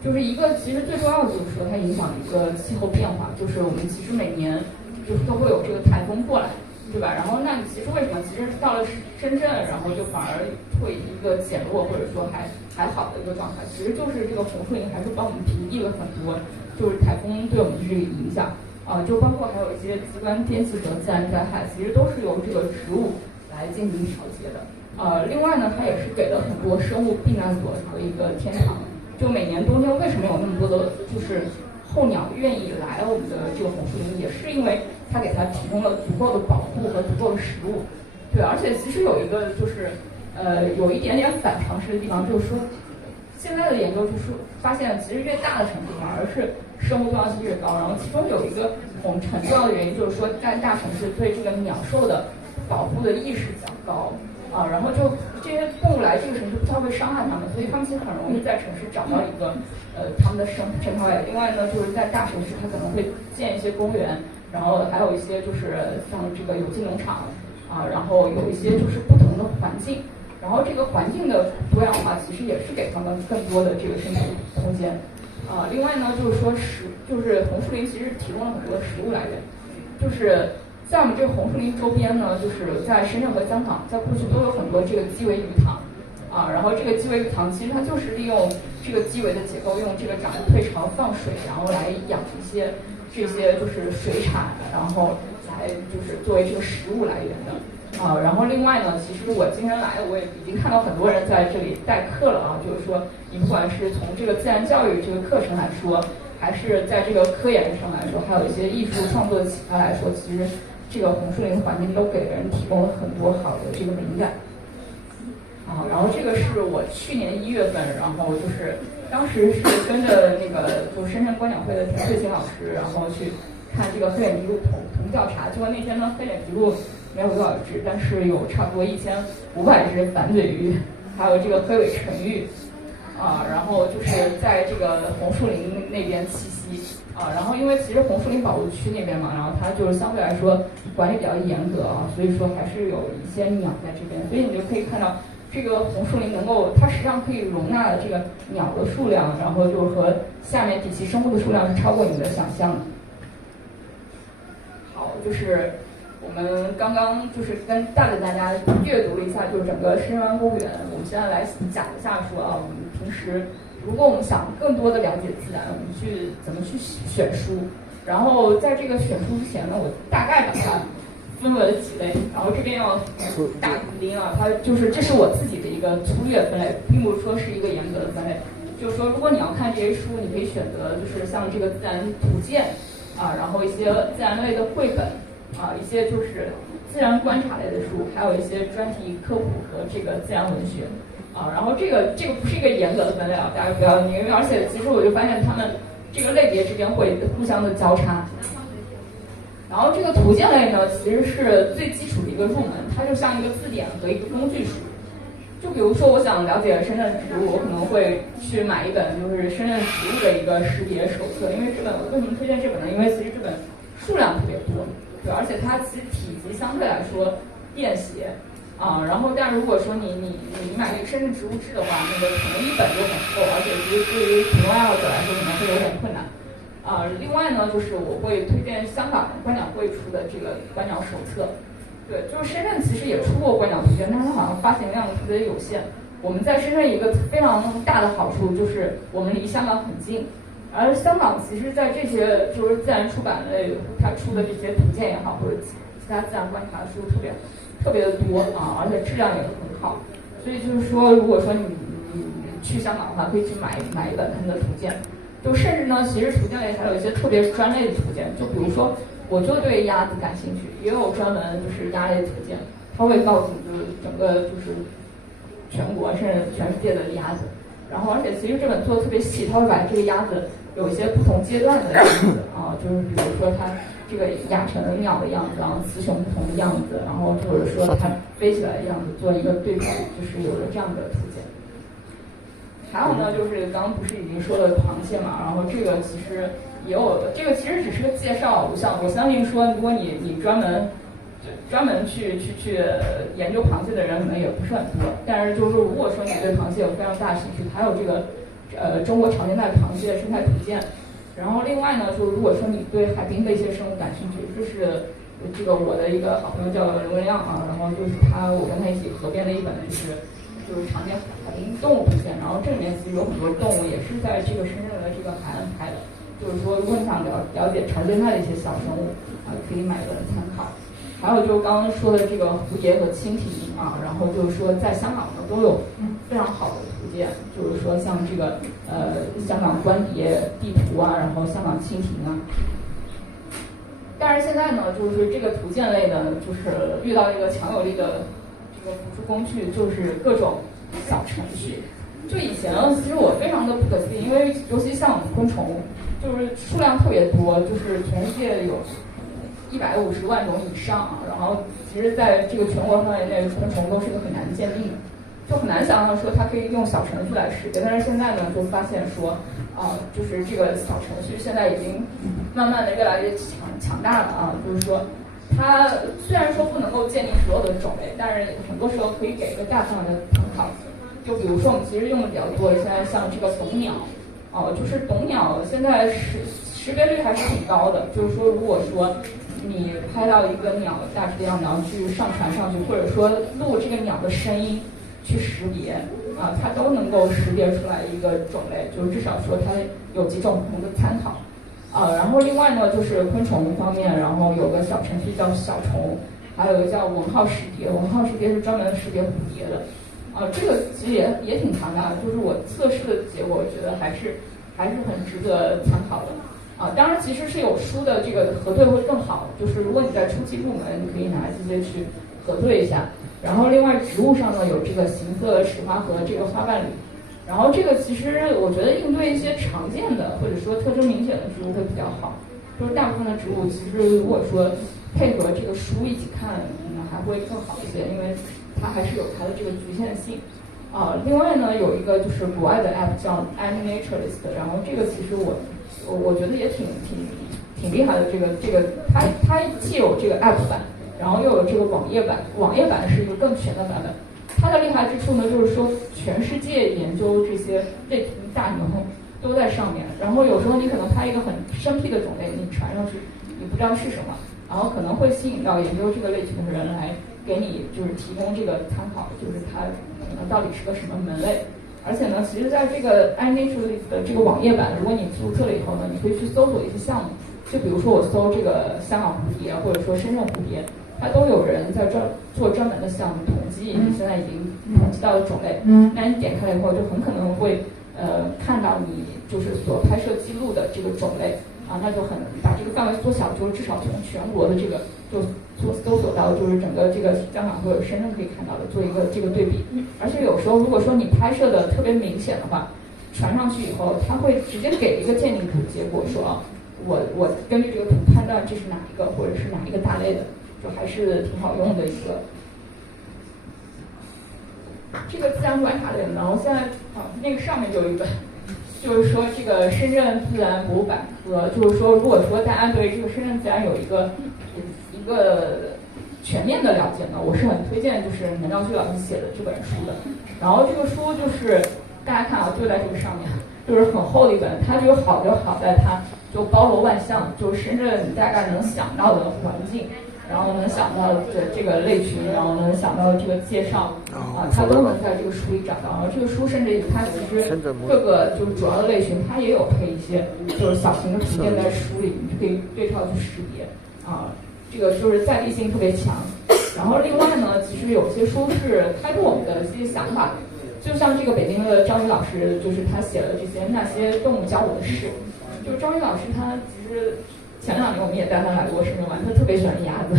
就是一个其实最重要的就是说，它影响一个气候变化，就是我们其实每年就是都会有这个台风过来，对吧？然后那你其实为什么其实到了深圳，然后就反而会一个减弱或者说还好的一个状态？其实就是这个红树林还是帮我们屏蔽了很多就是台风对我们这个影响就包括还有一些极端天气和自然灾害，其实都是由这个植物来进行调节的。另外呢，它也是给了很多生物避难所和一个天堂。就每年冬天为什么有那么多的就是候鸟愿意来我们的这个红树林，也是因为它给它提供了足够的保护和足够的食物。对，而且其实有一个就是有一点点反常识的地方，就是说现在的研究就是发现，其实越大的城市反而是生物多样性越高。然后其中有一个很重要的原因，就是说在大城市对这个鸟兽的保护的意识比较高然后就这些动物来这个城市不太会伤害它们，所以它们其实很容易在城市找到一个它们的生态位。另外呢，就是在大城市它可能会建一些公园，然后还有一些就是像这个有机农场啊，然后有一些就是不同的环境，然后这个环境的多样化其实也是给他们更多的这个生存空间啊。另外呢，就是说就是红树林其实提供了很多的食物来源，就是在我们这个红树林周边呢，就是在深圳和香港，在过去都有很多这个基围鱼塘啊，然后这个基围鱼塘其实它就是利用这个基围的结构，用这个涨退潮放水，然后来养一些这些就是水产，然后来就是作为这个食物来源的啊。然后另外呢，其实我今天来，我也已经看到很多人在这里代课了啊，就是说你不管是从这个自然教育这个课程来说，还是在这个科研上来说，还有一些艺术创作的启发来说，其实这个红树林环境都给人提供了很多好的这个灵感啊。然后这个是我去年1月份，然后就是当时是跟着那个就是深圳观鸟会的田穗琴老师，然后去看这个黑脸琵鹭同调查。结果那天呢，黑脸琵鹭没有多少只，但是有差不多1500只反嘴鱼，还有这个黑尾橙鹬啊，然后就是在这个红树林那边栖息啊。然后因为其实红树林保护区那边嘛，然后它就是相对来说管理比较严格啊，所以说还是有一些鸟在这边，所以你就可以看到这个红树林能够，它实际上可以容纳的这个鸟的数量，然后就是和下面底栖生物的数量是超过你的想象的。好，就是我们刚刚就是带着大家阅读了一下，就是整个深圳湾公园。我们现在来讲一下说啊，我们平时如果我们想更多的了解自然，我们去怎么去选书。然后在这个选书之前呢，我大概把它分为了几类，然后这边要大林啊，它就是这是我自己的一个粗略分类，并不是说是一个严格的分类。就是说，如果你要看这些书，你可以选择就是像这个自然图鉴啊，然后一些自然类的绘本啊，一些就是自然观察类的书，还有一些专题科普和这个自然文学啊。然后这个不是一个严格的分类啊，大家不要因为而且其实我就发现他们这个类别之间会互相的交叉。然后这个图鉴类呢，其实是最基础的一个入门，它就像一个字典和一个工具书。就比如说，我想了解深圳植物，我可能会去买一本就是深圳植物的一个识别手册。因为这本为什么推荐这本呢？因为其实这本数量特别多，对，而且它其实体积相对来说便携啊。然后，但如果说你买那个深圳植物志的话，那个可能一本就很够，而且其实对于普通爱好者来说可能会有点困难。另外呢，就是我会推荐香港观鸟会出的这个观鸟手册。对，就是深圳其实也出过观鸟图鉴，但是它好像发行量特别有限。我们在深圳一个非常大的好处就是我们离香港很近，而香港其实在这些就是自然出版类它出的这些图鉴也好，或者其他自然观察的书特别的多啊，而且质量也很好。所以就是说，如果说你去香港的话，可以去买一本他们的图鉴。就甚至呢，其实图鉴类还有一些特别专类的图鉴，就比如说，我就对鸭子感兴趣，也有专门就是鸭类图鉴，它会告诉你就是整个就是全国甚至全世界的鸭子。然后而且其实这本做的特别细，它会把这个鸭子有一些不同阶段的样子啊，就是比如说它这个亚成鸟的样子，然后雌雄不同的样子，然后或者说它飞起来的样子做一个对比，就是有了这样的图鉴。还有呢，就是刚刚不是已经说了螃蟹嘛，然后这个其实也有，这个其实只是个介绍。我相信说，如果你专门去研究螃蟹的人可能也不是很多，但是就是说，如果说你对螃蟹有非常大的兴趣，还有这个中国常见带螃蟹生态图鉴。然后另外呢，就是如果说你对海滨的一些生物感兴趣，这是这个我的一个好朋友叫刘文亮啊，然后就是我跟他一起合编的一本就是常见海滨动物图鉴，然后这里面其实有很多动物也是在这个深圳的这个海岸拍的。就是说，如果你想了解常见带的一些小生物啊，可以买一本参考。还有就是刚刚说的这个蝴蝶和蜻蜓啊，然后就是说在香港呢都有非常好的图鉴，就是说像这个香港观蝶地图啊，然后香港蜻蜓啊。但是现在呢，就是这个图鉴类呢，就是遇到一个强有力的这个辅助工具，就是各种小程序。就以前其实我非常的不可思议，因为尤其像我们昆虫，就是数量特别多，就是全世界有150万种以上啊。然后其实在这个全国范围内，昆虫都是一个很难鉴定的。就很难想象说它可以用小程序来识别。但是现在呢，就发现说，就是这个小程序现在已经慢慢的越来越强大了啊，就是说。它虽然说不能够鉴定所有的种类，但是很多时候可以给一个大范围的参考。就比如说我们其实用的比较多，现在像这个懂鸟，就是懂鸟现在识别率还是挺高的。就是说，如果说你拍到一个鸟，大致量鸟去上传上去，或者说录这个鸟的声音去识别它都能够识别出来一个种类，就是至少说它有几种不同的参考。然后另外呢，就是昆虫方面，然后有个小程序叫小虫，还有一个叫文号识别，文号识别是专门识别蝴蝶的。这个其实也挺庞大的，就是我测试的结果，我觉得还是很值得参考的。当然其实是有书的这个核对会更好，就是如果你在初期入门，你可以拿这些去核对一下。然后另外植物上呢，有这个形色石花和这个花瓣缕。然后这个其实我觉得应对一些常见的或者说特征明显的植物会比较好，就是大部分的植物其实如果说配合这个书一起看，还会更好一些，因为它还是有它的这个局限性。另外呢，有一个就是国外的 app 叫 iNaturalist， 然后这个其实我觉得也挺厉害的。这个它既有这个 app 版，然后又有这个网页版，网页版是一个更全的版本。它的厉害之处呢，就是说全世界研究这些类群大牛都在上面。然后有时候你可能拍一个很生僻的种类，你传上去，你不知道是什么，然后可能会吸引到研究这个类群的人来给你就是提供这个参考，就是它可能到底是个什么门类。而且呢，其实在这个 iNaturalist 的这个网页版，如果你注册了以后呢，你可以去搜索一些项目，就比如说我搜这个香港蝴蝶，或者说深圳蝴蝶。它都有人在做专门的项目统计，你现在已经统计到的种类。那你点开了以后，就很可能会看到你就是所拍摄记录的这个种类那就很把这个范围缩小，就是至少从全国的这个就搜索到就是整个这个香港或者深圳可以看到的，做一个这个对比。而且有时候如果说你拍摄的特别明显的话，传上去以后，它会直接给一个鉴定图结果，说我根据这个图判断这是哪一个或者是哪一个大类的。就还是挺好用的一个。这个自然观察类，然后现在那个上面就有一本，就是说这个深圳自然博物百科，就是说如果说大家对这个深圳自然有一个全面的了解呢，我是很推荐就是门兆旭老师写的这本书的。然后这个书就是大家看就在这个上面，就是很厚的一本，它就好在它就包罗万象，就是深圳大概能想到的环境。然后能想到的这个类群，然后能想到的这个介绍它都能在这个书里找到。然后这个书甚至它其实各个就是主要的类群，它也有配一些就是小型的图片在书里，你就可以对照去识别这个就是在地性特别强。然后另外呢，其实有些书是开拓我们的一些想法，就像这个北京的张宇老师，就是他写了这些那些动物教我的事。就是张宇老师他其实。前2年我们也带他来过深圳玩，他特别喜欢鸭子，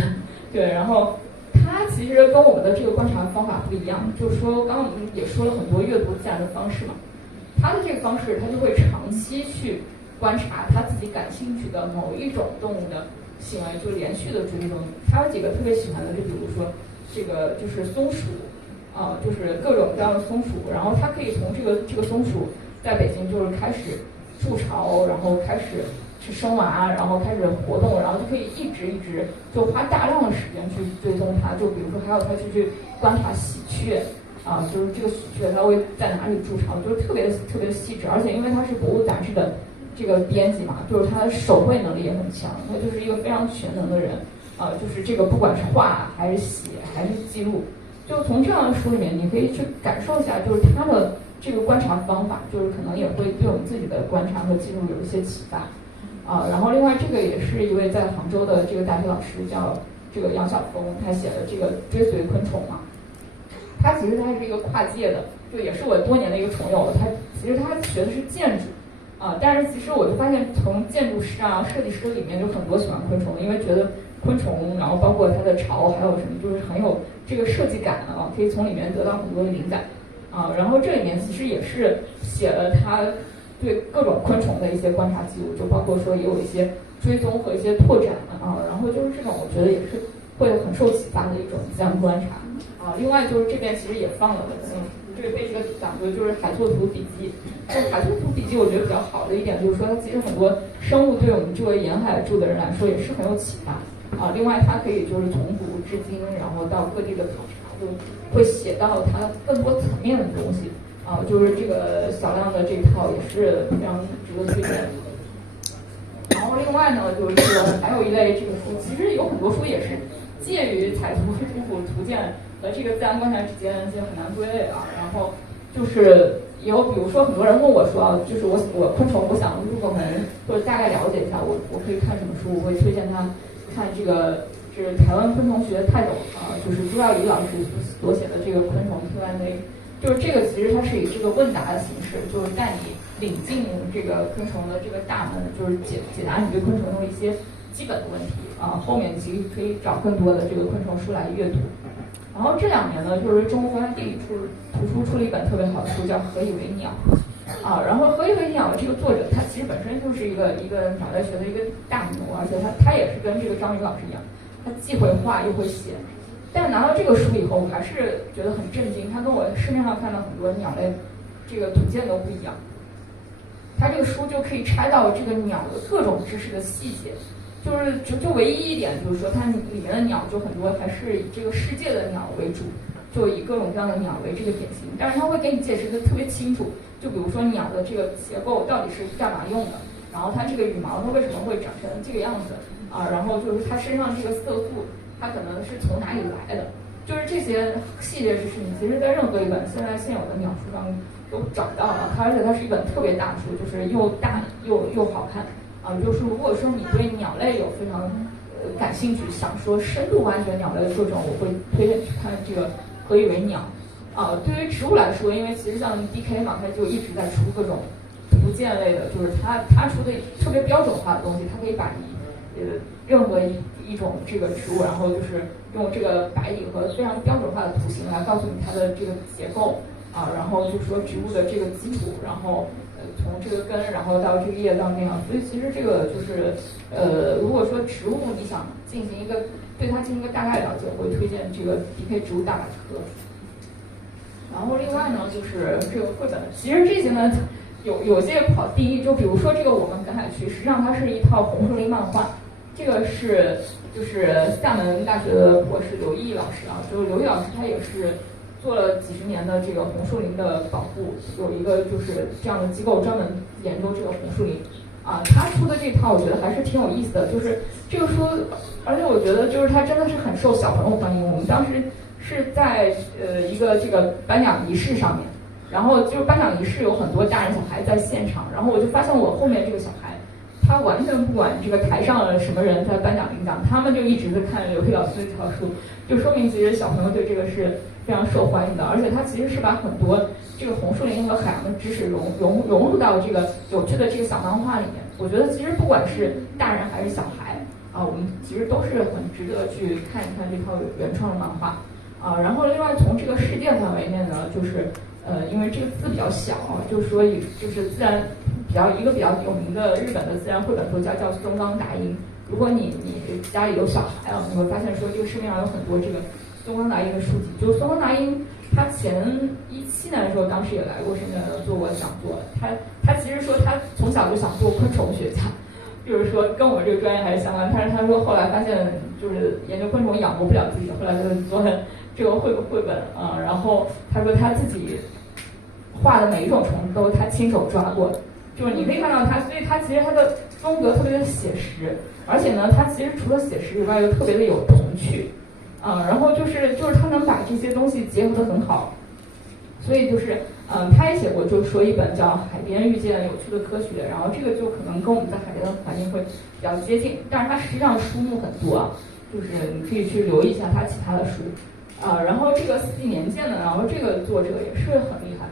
对，然后他其实跟我们的这个观察方法不一样，就是说刚刚我们也说了很多阅读自然的方式嘛，他的这个方式他就会长期去观察他自己感兴趣的某一种动物的行为，就连续的追踪。他有几个特别喜欢的，就比如说这个就是松鼠就是各种各样的松鼠，然后他可以从这个松鼠在北京就是开始筑巢，然后开始去生娃，然后开始活动，然后就可以一直就花大量的时间去追踪它。就比如说还有他去观察喜鹊就是这个喜鹊它会在哪里筑巢，就是特别细致。而且因为他是博物杂志的这个编辑嘛，就是他的手绘能力也很强，他就是一个非常全能的人就是这个不管是画还是写还是记录，就从这样的书里面你可以去感受一下，就是他的这个观察方法，就是可能也会对我们自己的观察和记录有一些启发。然后另外这个也是一位在杭州的这个大学老师，叫这个杨晓峰，他写的这个追随昆虫嘛，他其实他是一个跨界的，就也是我多年的一个虫友，他其实他学的是建筑但是其实我就发现从建筑师设计师里面就很多喜欢昆虫，因为觉得昆虫然后包括它的巢还有什么就是很有这个设计感可以从里面得到很多的灵感然后这里面其实也是写了他对各种昆虫的一些观察记录，就包括说也有一些追踪和一些拓展然后就是这种我觉得也是会很受启发的一种自然观察另外就是这边其实也放了这个被这个讲究就是海拓图笔记。海拓图笔记我觉得比较好的一点就是说，它其实很多生物对我们这个沿海住的人来说也是很有启发啊。另外，它可以就是从古至今，然后到各地的考察，就会写到它更多层面的东西啊。就是这个小亮的这一套也是非常值得推荐的。然后另外呢，就是还有一类这个书，其实有很多书也是介于彩图、图谱、图鉴和这个自然观察之间，就很难归类啊。然后就是有，比如说很多人问我说啊，就是我昆虫，我想入个门，或者大概了解一下，我可以看什么书？我会推荐他看这个是台湾昆虫学泰斗啊，就是朱耀宇老师所写的这个昆虫 Q&A， 就是这个其实它是以这个问答的形式，就是带你领进这个昆虫的这个大门，就是解答你对昆虫中的一些基本的问题啊。后面其实可以找更多的这个昆虫书来阅读。然后这2年呢，就是中国国家地理图书出了一本特别好的书，叫《何以为鸟》啊。然后《何以为鸟》这个作者，他其实本身就是一个鸟类学的一个大牛，而且他也是跟这个张宇老师一样，他既会画又会写。但是拿到这个书以后，我还是觉得很震惊，他跟我市面上看到很多鸟类这个图鉴都不一样。他这个书就可以拆到这个鸟的各种知识的细节。就唯一一点就是说，它里面的鸟就很多还是以这个世界的鸟为主，就以各种各样的鸟为这个典型，但是它会给你解释的特别清楚。就比如说鸟的这个结构到底是干嘛用的，然后它这个羽毛它为什么会长成这个样子啊，然后就是它身上这个色素它可能是从哪里来的，就是这些细节知识，你其实在任何一本现有的鸟书上都找不到了。而且它是一本特别大的书，就是又大又好看。就是如果说你对鸟类有非常感兴趣，想说深度挖掘鸟类的各种，我会推荐去看这个《何以为鸟》对于植物来说，因为其实像 DK 嘛，它就一直在出各种图鉴类的，就是它出的特别标准化的东西，它可以把你任何一种这个植物，然后就是用这个白底和非常标准化的图形来告诉你它的这个结构然后就是说植物的这个基础，然后从这个根，然后到这个叶到那样，所以其实这个就是如果说植物你想对它进行一个大概了解，我会推荐这个 DK 植物大百科。然后另外呢，就是这个绘本，其实这些呢有些跑第一，就比如说这个我们赶海区，实际上它是一套红树林漫画，这个是就是厦门大学的博士刘毅老师就是刘毅老师他也是做了几十年的这个红树林的保护，有一个就是这样的机构专门研究这个红树林他出的这套我觉得还是挺有意思的，就是这个书，而且我觉得就是它真的是很受小朋友欢迎。我们当时是在一个这个颁奖仪式上面，然后就是颁奖仪式有很多大人小孩在现场，然后我就发现我后面这个小孩他完全不管这个台上的什么人在颁奖领奖，他们就一直在看刘毅老师这套书，就说明其实小朋友对这个是非常受欢迎的，而且它其实是把很多这个红树林和海洋的知识融入到这个有趣的这个小漫画里面。我觉得其实不管是大人还是小孩我们其实都是很值得去看一看这套原创的漫画然后另外从这个世界范围内呢，就是因为这个字比较小就是说就是一个比较有名的日本的自然绘本作家叫松冈达英。如果你家里有小孩你会发现说这个市面上有很多这个松冈达英的书籍。就是松冈达英他前17年的时候，当时也来过深圳做过讲座。他其实说他从小就想做昆虫学家，就是说跟我们这个专业还是相关。但是他说后来发现就是研究昆虫养活不了自己，后来就做了这个绘本然后他说他自己画的每一种虫都他亲手抓过，就是你可以看到他，所以他其实他的风格特别的写实，而且呢，他其实除了写实以外，又特别的有童趣然后就是他能把这些东西结合得很好，所以就是他也写过，就是说一本叫《海边遇见有趣的科学》，然后这个就可能跟我们在海边的环境会比较接近，但是它实际上书目很多就是你可以去留意一下他其他的书然后这个四季年鉴呢，然后这个作者也是很厉害，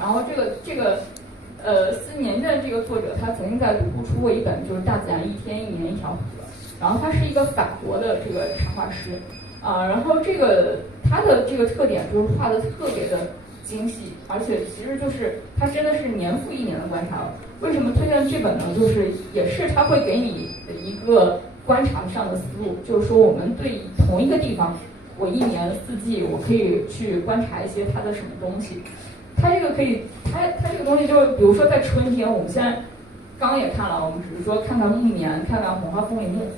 然后这个四季年鉴这个作者他曾经在读库出过一本就是《大自然一天一年一条河》。然后他是一个法国的这个插画师然后他的这个特点就是画的特别的精细，而且其实就是他真的是年复一年的观察。为什么推荐这本呢？就是也是他会给你一个观察上的思路，就是说我们对同一个地方，我一年四季我可以去观察一些它的什么东西。它这个可以，它这个东西就是，比如说在春天，我们现在刚刚也看了，我们只是说看看木棉，看看红花风铃木，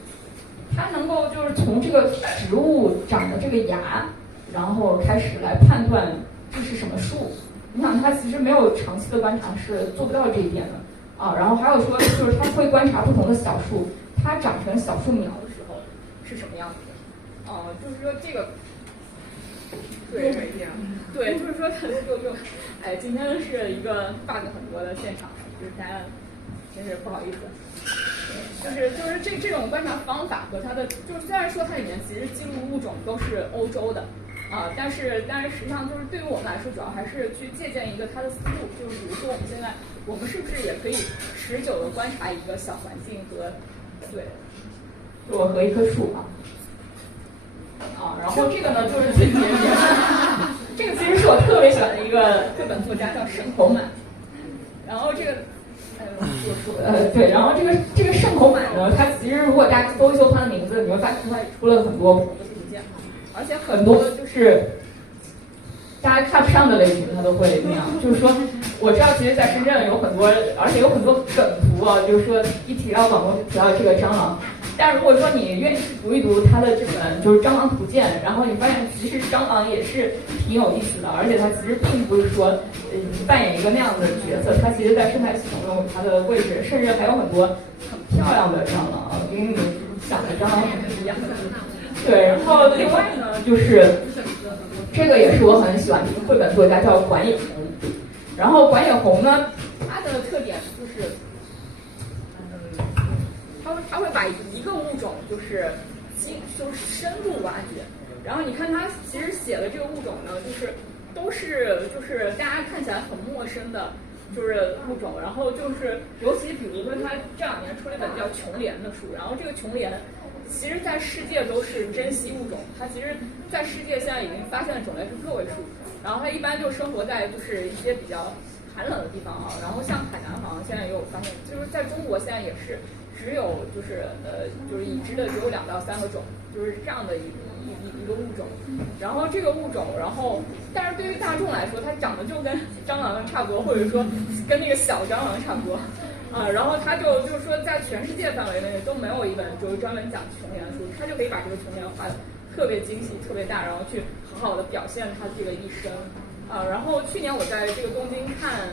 它能够就是从这个植物长的这个芽，然后开始来判断这是什么树。你想，它其实没有长期的观察是做不到这一点的啊。然后还有说，就是它会观察不同的小树，它长成小树苗的时候是什么样子的。就是说这个，对，对，就是说哎，今天是一个 bug 很多的现场，就是大家真是不好意思。就是这种观察方法和它的，就是虽然说它里面其实记录物种都是欧洲的啊，但是实际上就是对于我们来说，主要还是去借鉴一个它的思路，就是比如说我们是不是也可以持久的观察一个小环境和对，我和一棵树然后这个呢就是这个其实是我特别喜欢的一个绘本作家叫盛口满，然后这个。对，然后这个盛口满呢，它其实如果大家搜一搜它的名字，你会发现它也出了很多不同的图鉴，而且很多就是大家看不上的类型，它都会那样。就是说，我知道其实在深圳有很多，而且有很多梗图啊，就是说一提到网络就提到这个蟑螂。但如果说你愿意去读一读它的这本就是蟑螂图鉴，然后你发现其实蟑螂也是挺有意思的，而且它其实并不是说扮演一个那样的角色，它其实在生态系统中有它的位置，甚至还有很多很漂亮的蟑螂跟你们想的蟑螂很不一样。对，然后另外呢，就是这个也是我很喜欢的一个绘本作家叫管野红，然后管野红呢，它的特点就是他会把一个物种就是深入挖掘，然后你看他其实写的这个物种呢，都是大家看起来很陌生的，就是物种，然后就是尤其比如说他这2年出了一本叫《琼莲》的书，然后这个琼莲其实在世界都是珍稀物种，它其实在世界现在已经发现的种类是个位数，然后它一般就生活在就是一些比较寒冷的地方然后像海南好像现在也有发现，就是在中国现在也是只有就是已知的只有2到3个种，就是这样的一个物种。然后这个物种，但是对于大众来说，它长得就跟蟑螂差不多，或者说跟那个小蟑螂差不多然后它就是说在全世界范围内都没有一本就是专门讲琼莲的书，它就可以把这个琼莲画得特别精细、特别大，然后去很好的表现它这个一生然后去年我在这个东京看。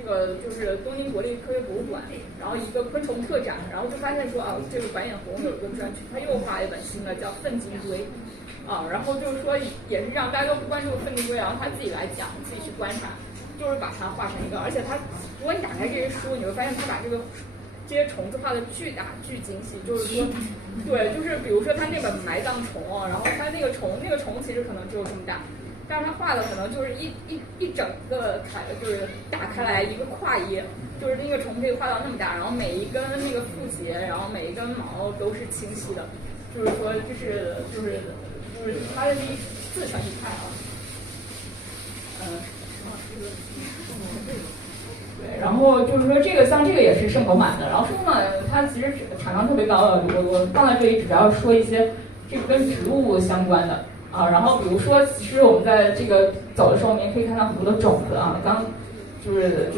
这个就是东京国立科学博物馆，然后一个昆虫特展，然后就发现说这个管眼红有一个专区，他又画了一本新的叫《粪金龟》然后就是说也是让大家都关注粪金龟，然后他自己来讲，自己去观察，就是把它画成一个，而且他如果你打开这些书，你会发现他把这些虫子画的巨大巨精细，就是说，对，就是比如说他那本埋葬虫然后他那个虫其实可能只有这么大。但是他画的可能就是一整个就是打开来一个跨页，就是那个虫可以画到那么大，然后每一根那个腹节，然后每一根毛都是清晰的，就是说就是他的自传去看对，然后就是说这个像这个也是盛口满的，然后盛口满它其实产量特别高的，我放在这里主要说一些这个跟植物相关的。然后比如说，其实我们在这个走的时候，我们也可以看到很多的种子刚就是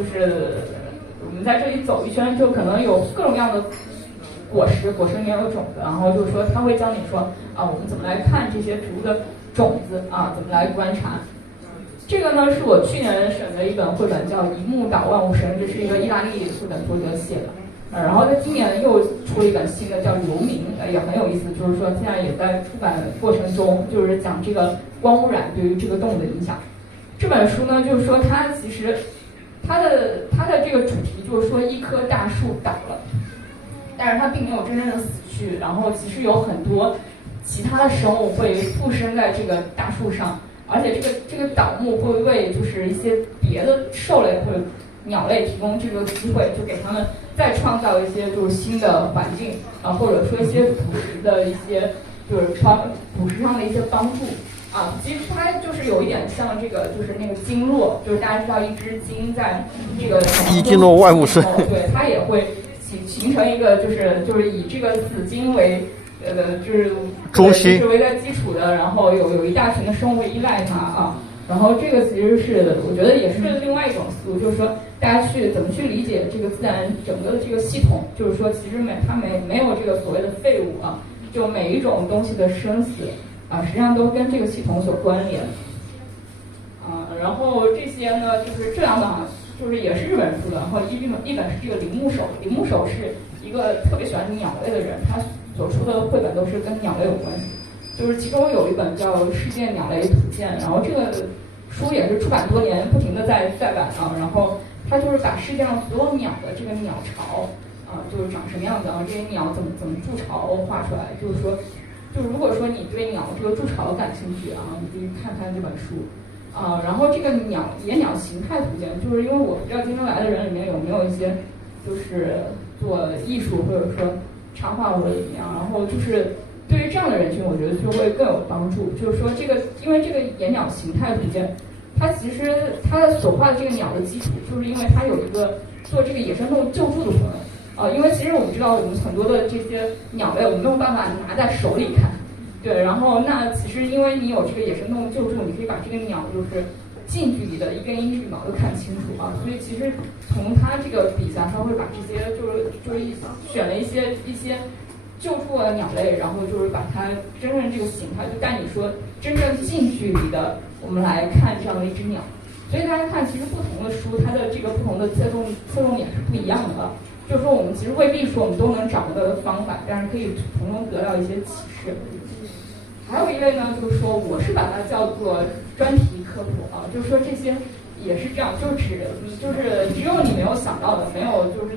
我们在这里走一圈，就可能有各种各样的果实里面有种子，然后就是说他会教你说我们怎么来看这些植物的种子怎么来观察。这个呢是我去年选的一本绘本，叫《一木岛万物生》，这是一个意大利绘本作者写的。然后他今年又出了一本新的叫《游民》，也很有意思，就是说现在也在出版过程中，就是讲这个光污染对于这个动物的影响。这本书呢，就是说它其实它的这个主题就是说一棵大树倒了，但是它并没有真正的死去，然后其实有很多其他的生物会附身在这个大树上，而且这个倒木会为就是一些别的兽类或者鸟类提供这个机会，就给他们再创造一些就是新的环境或者说一些捕食的一些就是捕食上的一些帮助其实它就是有一点像这个就是那个鲸落，就是大家知道一只鲸在这个一鲸落万物生，对，它也会形成一个就是以这个死鲸为就是中心是围在基础的，然后有一大群的生物依赖它啊。然后这个其实是我觉得也是另外一种思路，就是说大家怎么去理解这个自然整个的这个系统，就是说其实它没有这个所谓的废物啊，就每一种东西的生死啊，实际上都跟这个系统所关联。然后这些呢，就是这两本就是也是日本出的，然后一本是这个铃木守，铃木守是一个特别喜欢鸟类的人，他所出的绘本都是跟鸟类有关系，就是其中有一本叫《世界鸟类图鉴》，然后这个书也是出版多年，不停的在版啊，然后他就是把世界上所有鸟的这个鸟巢就是长什么样子，然后这些鸟怎么筑巢画出来，就是说，就如果说你对鸟这个筑巢感兴趣啊，你可以看看这本书。然后这个野鸟形态图鉴，就是因为我不知道今天来的人里面有没有一些就是做艺术或者说插画或者怎么样，然后就是对于这样的人群，我觉得就会更有帮助。就是说因为这个野鸟形态图鉴，它其实它所画的这个鸟的基础，就是因为它有一个做这个野生动物救助的功能。因为其实我们知道，我们很多的这些鸟类，我们没有办法拿在手里看。对，然后那其实因为你有这个野生动物救助，你可以把这个鸟就是近距离的一根一羽毛都看清楚啊，所以其实从他这个笔下，他会把这些就是选了一些救助的鸟类，然后就是把它真正这个形态，就带你说真正近距离的我们来看这样的一只鸟。所以大家看，其实不同的书它的这个不同的侧重点是不一样的啊。就是说我们其实未必说我们都能掌握的方法，但是可以从中得到一些启示。还有一类呢，就是说我是把它叫做专题科普啊，就是说这些也是这样，就是只有你没有想到的，没有就是，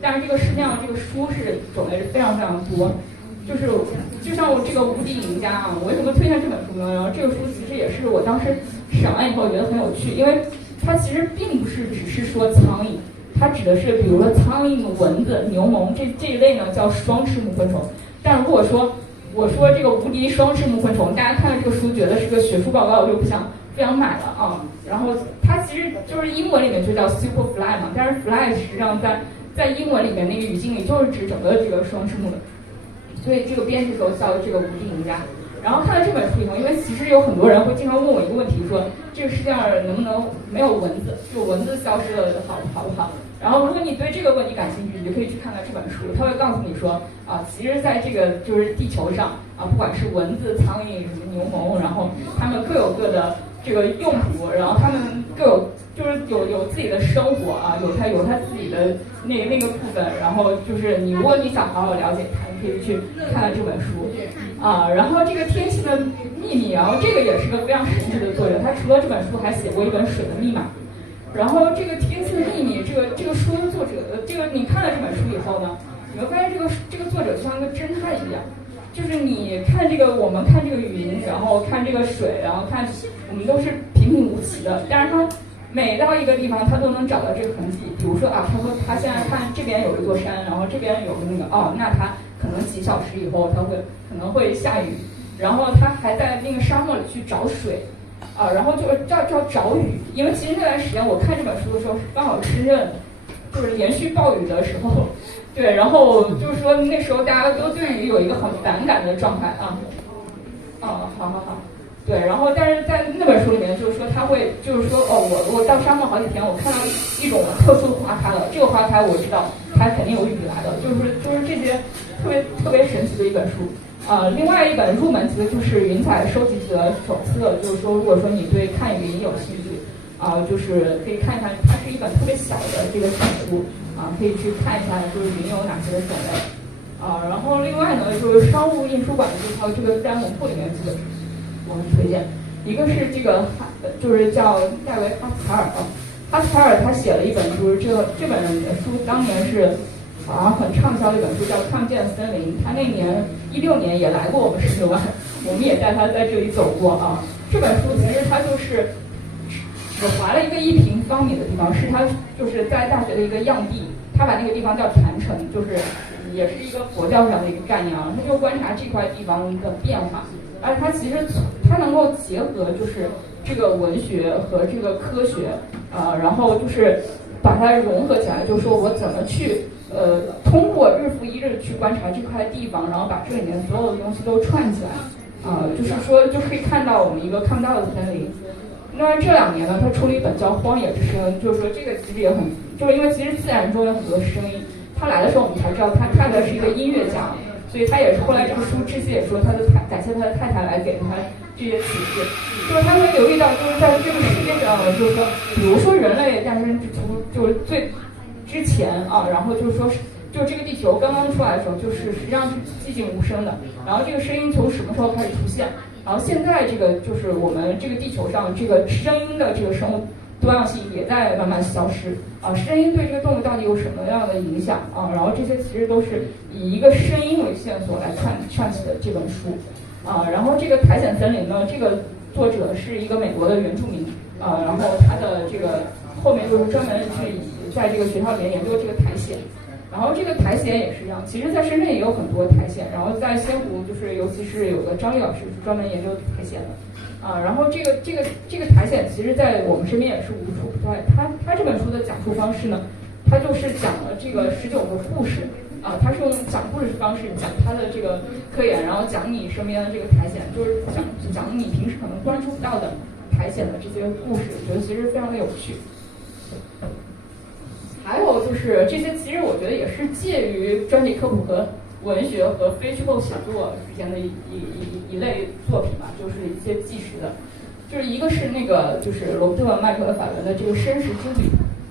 但是这个世界上这个书是种类是非常非常多，就像我这个无敌赢家啊，我为什么推荐这本书呢？然后这个书其实也是我当时审完以后觉得很有趣，因为它其实并不是只是说苍蝇，它指的是比如说苍蝇、蚊子、牛虻这一类呢叫双翅木昆虫，但如果说我说这个无敌双翅木昆虫，大家看了这个书觉得是个学术报告，我就不想买了啊。然后它其实就是英文里面就叫 super fly 嘛，但是 fly 实际上在英文里面那个语境里就是指整个这个双翅木的，所以这个编辑都叫这个无敌赢家。然后看了这本书以后，因为其实有很多人会经常问我一个问题，说这个世界上能不能没有蚊子，就蚊子消失了好不好？然后如果你对这个问题感兴趣，你就可以去看看这本书，它会告诉你说其实在这个就是地球上不管是蚊子、苍蝇、牛虻，然后它们各有各的这个用途，然后它们各有就是有自己的生活啊，有它自己的那个部分，然后就是如果你想好好了解它，你可以去看看这本书然后这个天气的秘密，然后这个也是个非常神奇的作者，他除了这本书还写过一本水的密码。然后这个天气的秘密，这个书的作者，你看了这本书以后呢，你会发现这个作者就像一个侦探一样，就是你看我们看这个云，然后看这个水，然后看我们都是平平无奇的，但是他每到一个地方他都能找到这个痕迹。比如说他说他现在看这边有一座山，然后这边有个那个那他可能几小时以后可能会下雨，然后他还在那个沙漠里去找水。然后就是叫找雨，因为其实那段时间我看这本书的时候，刚好是就是连续暴雨的时候，对，然后就是说那时候大家都对雨有一个很反感的状态好，对，然后但是在那本书里面就是说他会就是说我到沙漠好几天，我看到一种特殊的花开了，这个花开我知道它肯定有雨来的，就是这些特别神奇的一本书。另外一本入门级的就是云彩收集者手册，就是说如果说你对看云有兴趣就是可以看一看，它是一本特别小的这个小书可以去看一下就是云有哪些种类然后另外呢就是商务印书馆的这套这个自然文库里面几本我很推荐，一个是这个就是叫戴维哈斯卡尔他写了一本书，这本书当年是好像很畅销的一本书，叫《看不见的森林》。他那年16年也来过我们石牛湾，我们也带他在这里走过这本书其实它就是只划了一个1平方米的地方，是他就是在大学的一个样地，他把那个地方叫坛城，就是也是一个佛教上的一个概念他就观察这块地方的变化，而他其实他能够结合就是这个文学和这个科学然后就是把它融合起来，就是说我怎么去通过日复一日去观察这块地方，然后把这里面所有的东西都串起来，就是说就可以看到我们一个看不到的森林。那这2年呢，他出了一本叫《荒野之声》，就是说这个其实也很，就是因为其实自然中有很多声音。他来的时候，我们才知道他太太是一个音乐家，所以他也是后来这个书致谢也说感谢他的太太来给他这些启示，就是他会留意到，就是在这个世界上，就是说，比如说人类诞生之初，就是最之前啊，然后就是说，就这个地球刚刚出来的时候，就是实际上是寂静无声的，然后这个声音从什么时候开始出现？然后现在这个就是我们这个地球上这个声音的这个生物多样性也在慢慢消失啊，声音对这个动物到底有什么样的影响啊？然后这些其实都是以一个声音为线索来串起的这本书啊。然后这个苔藓森林呢，这个作者是一个美国的原住民啊，然后他的这个后面就是专门是在这个学校里面研究这个苔藓。然后这个苔藓也是一样，其实在深圳也有很多苔藓，然后在仙湖就是尤其是有个张丽老师是专门研究苔藓的，然后这个苔藓其实在我们身边也是无处不在。他这本书的讲述方式呢，他就是讲了这个19个故事他是用讲故事的方式讲他的这个科研，然后讲你身边的这个苔藓，就是讲你平时可能关注不到的苔藓的这些故事，我觉得其实非常的有趣。还有就是这些，其实我觉得也是介于专题科普和文学和非虚构写作之间的一类作品吧，就是一些纪实的，就是一个是那个就是罗伯特·麦克法伦的这个《生食之旅》，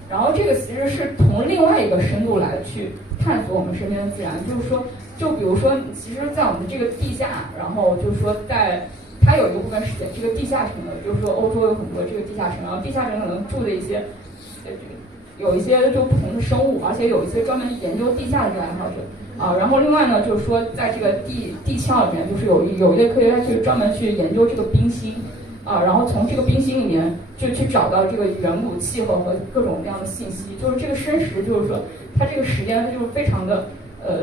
然后这个其实是从另外一个深度来去探索我们身边的自然，就是说，就比如说，其实，在我们这个地下，然后就是说它有一个部分是在这个地下城的，就是说欧洲有很多这个地下城，然后地下城可能住的一些有一些就不同的生物，而且有一些专门研究地下的这个爱好者然后另外呢，就是说在这个地壳里面，就是有一类科学家去专门去研究这个冰芯然后从这个冰芯里面就去找到这个远古气候和各种各样的信息。就是这个生食，就是说它这个时间就是非常的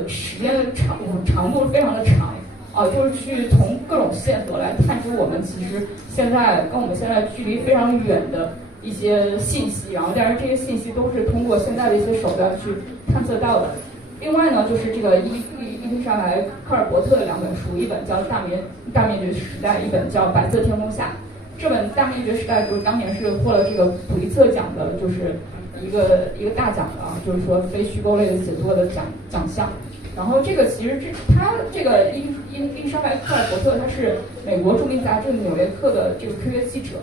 时间的长度非常的长就是去从各种线索来探出我们其实现在跟我们现在距离非常远的一些信息，然后但是这些信息都是通过现在的一些手段去探测到的。另外呢，就是这个伊丽莎白·科尔伯特的2本书，一本叫《大灭绝时代》，一本叫《白色天空下》。这本《大灭绝时代》就是当年是获了这个普利策奖的，就是一个大奖的就是说非虚构类的写作的奖项。然后这个其实他这个伊丽莎白·科尔伯特，他是美国著名杂志《纽约客》的这个科学记者。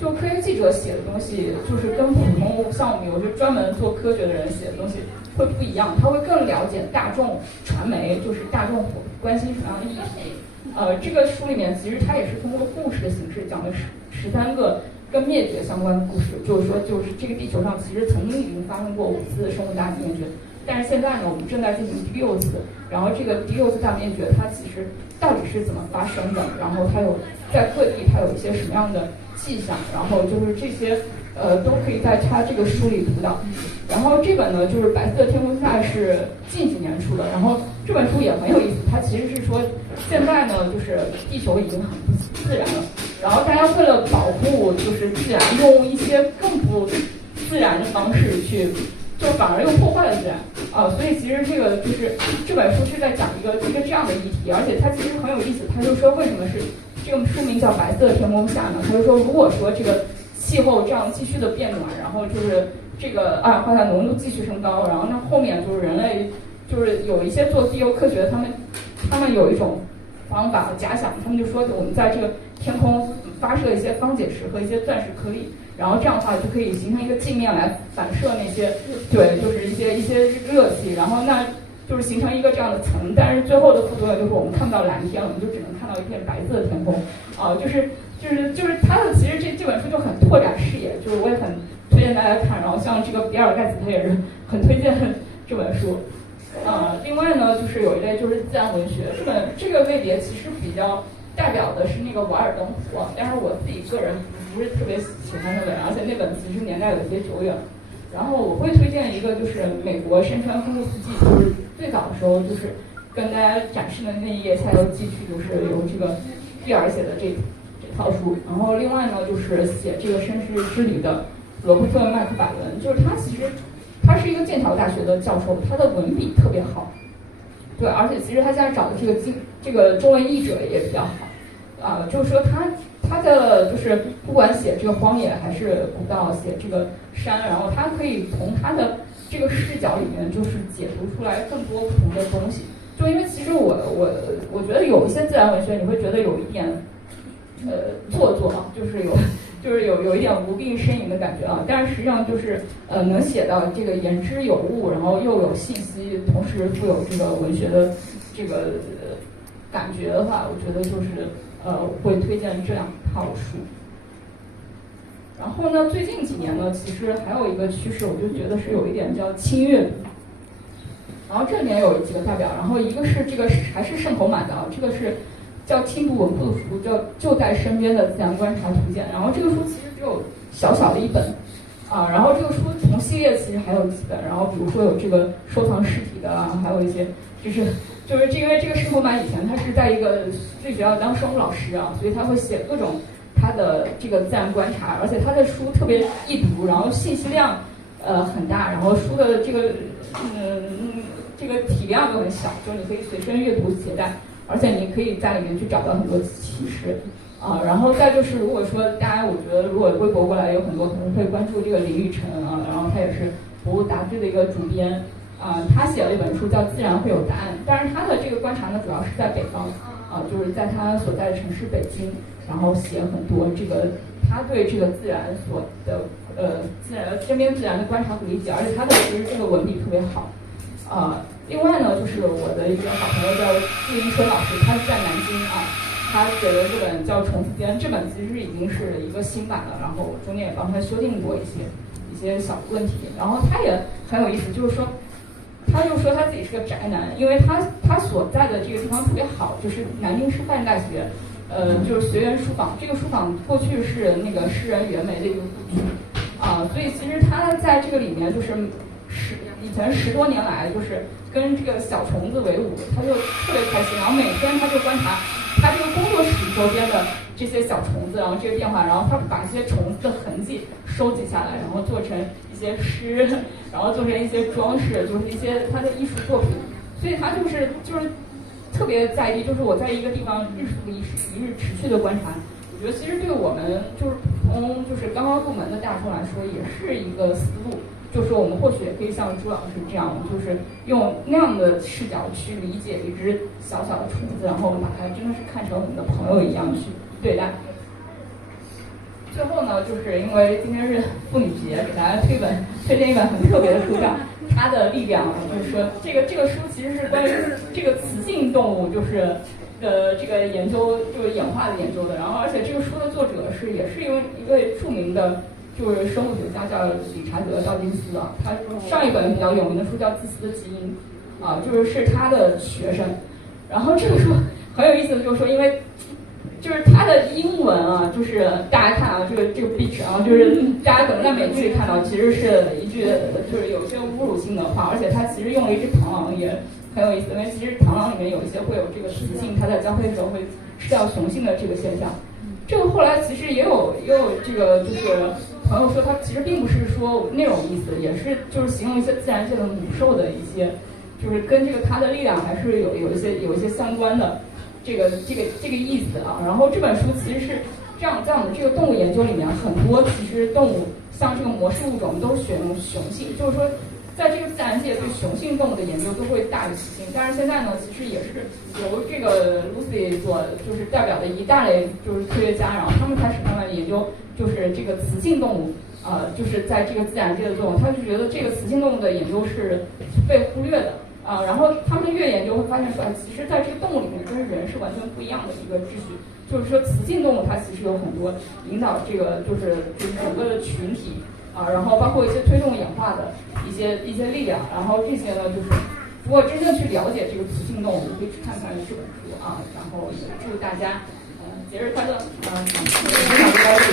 就科学记者写的东西，就是跟普通像我们有些专门做科学的人写的东西会不一样，他会更了解大众传媒，就是大众关心什么样的议题。这个书里面其实它也是通过故事的形式讲了13个跟灭绝相关的故事，就是说就是这个地球上其实曾经已经发生过5次生物大灭绝，但是现在呢我们正在进行第6次，然后这个第6次大灭绝它其实到底是怎么发生的，然后它有在各地它有一些什么样的迹象，然后就是这些都可以在他这个书里读到。然后这本呢就是《白色天空下》是近几年出的，然后这本书也很有意思，它其实是说现在呢就是地球已经很不自然了，然后大家为了保护就是自然，用一些更不自然的方式去，就反而又破坏了自然所以其实这个就是这本书是在讲一个这样的议题，而且它其实很有意思，它就说为什么是这个书名叫《白色天空下》呢？他就说，如果说这个气候这样继续的变暖，然后就是这个二氧化碳浓度继续升高，然后那后面就是人类就是有一些做地球科学，他们有一种方法假想，他们就说我们在这个天空发射一些方解石和一些钻石颗粒，然后这样的话就可以形成一个镜面来反射那些就是一些热气，然后那就是形成一个这样的层，但是最后的副作用就是我们看不到蓝天了，我们就只能看到一片白色的天空就是他的其实这本书就很拓展视野，就是我也很推荐大家看，然后像这个比尔盖茨他也是很推荐这本书另外呢就是有一类就是自然文学，这个类别其实比较代表的是那个《瓦尔登湖》但是我自己个人不是特别喜欢那本，而且那本其实年代有些久远。然后我会推荐一个，就是美国山川丰富四季，就是最早的时候就是跟大家展示的那一页菜都继续就是由这个比尔写的这套书。然后另外呢就是写这个绅士之旅的罗伯特·麦克法伦，就是他是一个剑桥大学的教授，他的文笔特别好，对，而且其实他现在找的这个中文译者也比较好，就是说他的就是不管写这个荒野还是古道，写这个山，然后他可以从他的这个视角里面就是解读出来更多不同的东西。就因为其实我觉得有一些自然文学你会觉得有一点做作啊，就是有一点无病呻吟的感觉啊，但是实际上就是能写到这个言之有物，然后又有信息，同时富有这个文学的这个感觉的话，我觉得就是会推荐这两套书。然后呢，最近几年呢，其实还有一个趋势，我就觉得是有一点叫轻阅读。然后这里面有几个代表，然后一个是这个还是圣口满的啊，这个是叫轻读文库的书，叫《就在身边的自然观察图鉴》。然后这个书其实只有小小的一本啊，然后这个书同系列其实还有几本，然后比如说有这个收藏尸体的啊，还有一些就是因为这个圣口满以前他是在一个学校当生物老师啊，所以他会写各种他的这个自然观察，而且他的书特别易读，然后信息量很大，然后书的这个体量又很小，就是你可以随身阅读携带，而且你可以在里面去找到很多启示啊。然后再就是，如果说大家，我觉得如果微博过来有很多同事会关注这个林雨晨啊，然后他也是博物杂志的一个主编啊，他写了一本书叫《自然会有答案》，但是他的这个观察呢，主要是在北方啊，就是在他所在的城市北京，然后写很多这个他对这个自然所的身边自然的观察和理解，而且他的其实这个文笔特别好。另外呢，就是我的一个好朋友叫顾一春老师，他是在南京啊，他写的这本叫《虫子间》，这本其实已经是一个新版了，然后我中间也帮他修订过一些小问题，然后他也很有意思，就是说他自己是个宅男，因为他所在的这个地方特别好，就是南京师范大学，就是学园书坊，这个书坊过去是那个诗人袁枚的一个故居啊，所以其实他在这个里面就是以前10多年来就是跟这个小虫子为伍，他就特别开心，然后每天他就观察他这个工作室周边的这些小虫子，然后这个变化，然后他把这些虫子的痕迹收集下来，然后做成一些诗，然后做成一些装饰，就是一些他的艺术作品。所以他就是特别在意，就是我在一个地方日复一日持续的观察，我觉得其实对我们就是普通就是刚刚入门的大众来说，也是一个思路。就是说我们或许也可以像朱老师这样，就是用那样的视角去理解一只小小的虫子，然后把它真的是看成我们的朋友一样去对待。最后呢，就是因为今天是妇女节，给大家推荐一本很特别的书，叫《它的力量》。就是说这个书其实是关于这个雌性动物，就是这个研究，就是演化的研究的。然后而且这个书的作者也是一位著名的。就是生物学家叫理查德·道金斯啊，他上一本比较有名的书叫《自私的基因》啊，是他的学生。然后这个书很有意思的就是说，因为就是他的英文啊，就是大家看啊，这个 beach 啊，就是大家可能在美剧里看到，其实是一句就是有些侮辱性的话，而且他其实用了一只螳螂，也很有意思，因为其实螳螂里面有一些会有这个雌性，它在交配的时候会吃掉雄性的这个现象。这个后来其实也有这个就是朋友说，他其实并不是说那种意思，也是就是形容一些自然界的母兽的一些，就是跟这个它的力量还是有一些相关的这个意思啊。然后这本书其实是这样，在我们这个动物研究里面，很多其实动物像这个模式物种都选用雄性，就是说在这个自然界对雄性动物的研究都会大于雌性，但是现在呢，其实也是由这个 Lucy 所就是代表的一大类就是科学家，然后他们开始慢慢研究就是这个雌性动物，就是在这个自然界的作用，他就觉得这个雌性动物的研究是被忽略的啊，然后他们越研究会发现说，其实在这个动物里面跟人是完全不一样的一个秩序，就是说雌性动物它其实有很多引导这个就是整个的群体。然后包括一些推动演化的一些力量，然后这些呢，就是如果真正去了解这个雌性动物，可以去看看这本书啊，然后也祝大家节日快乐，分享就到这里。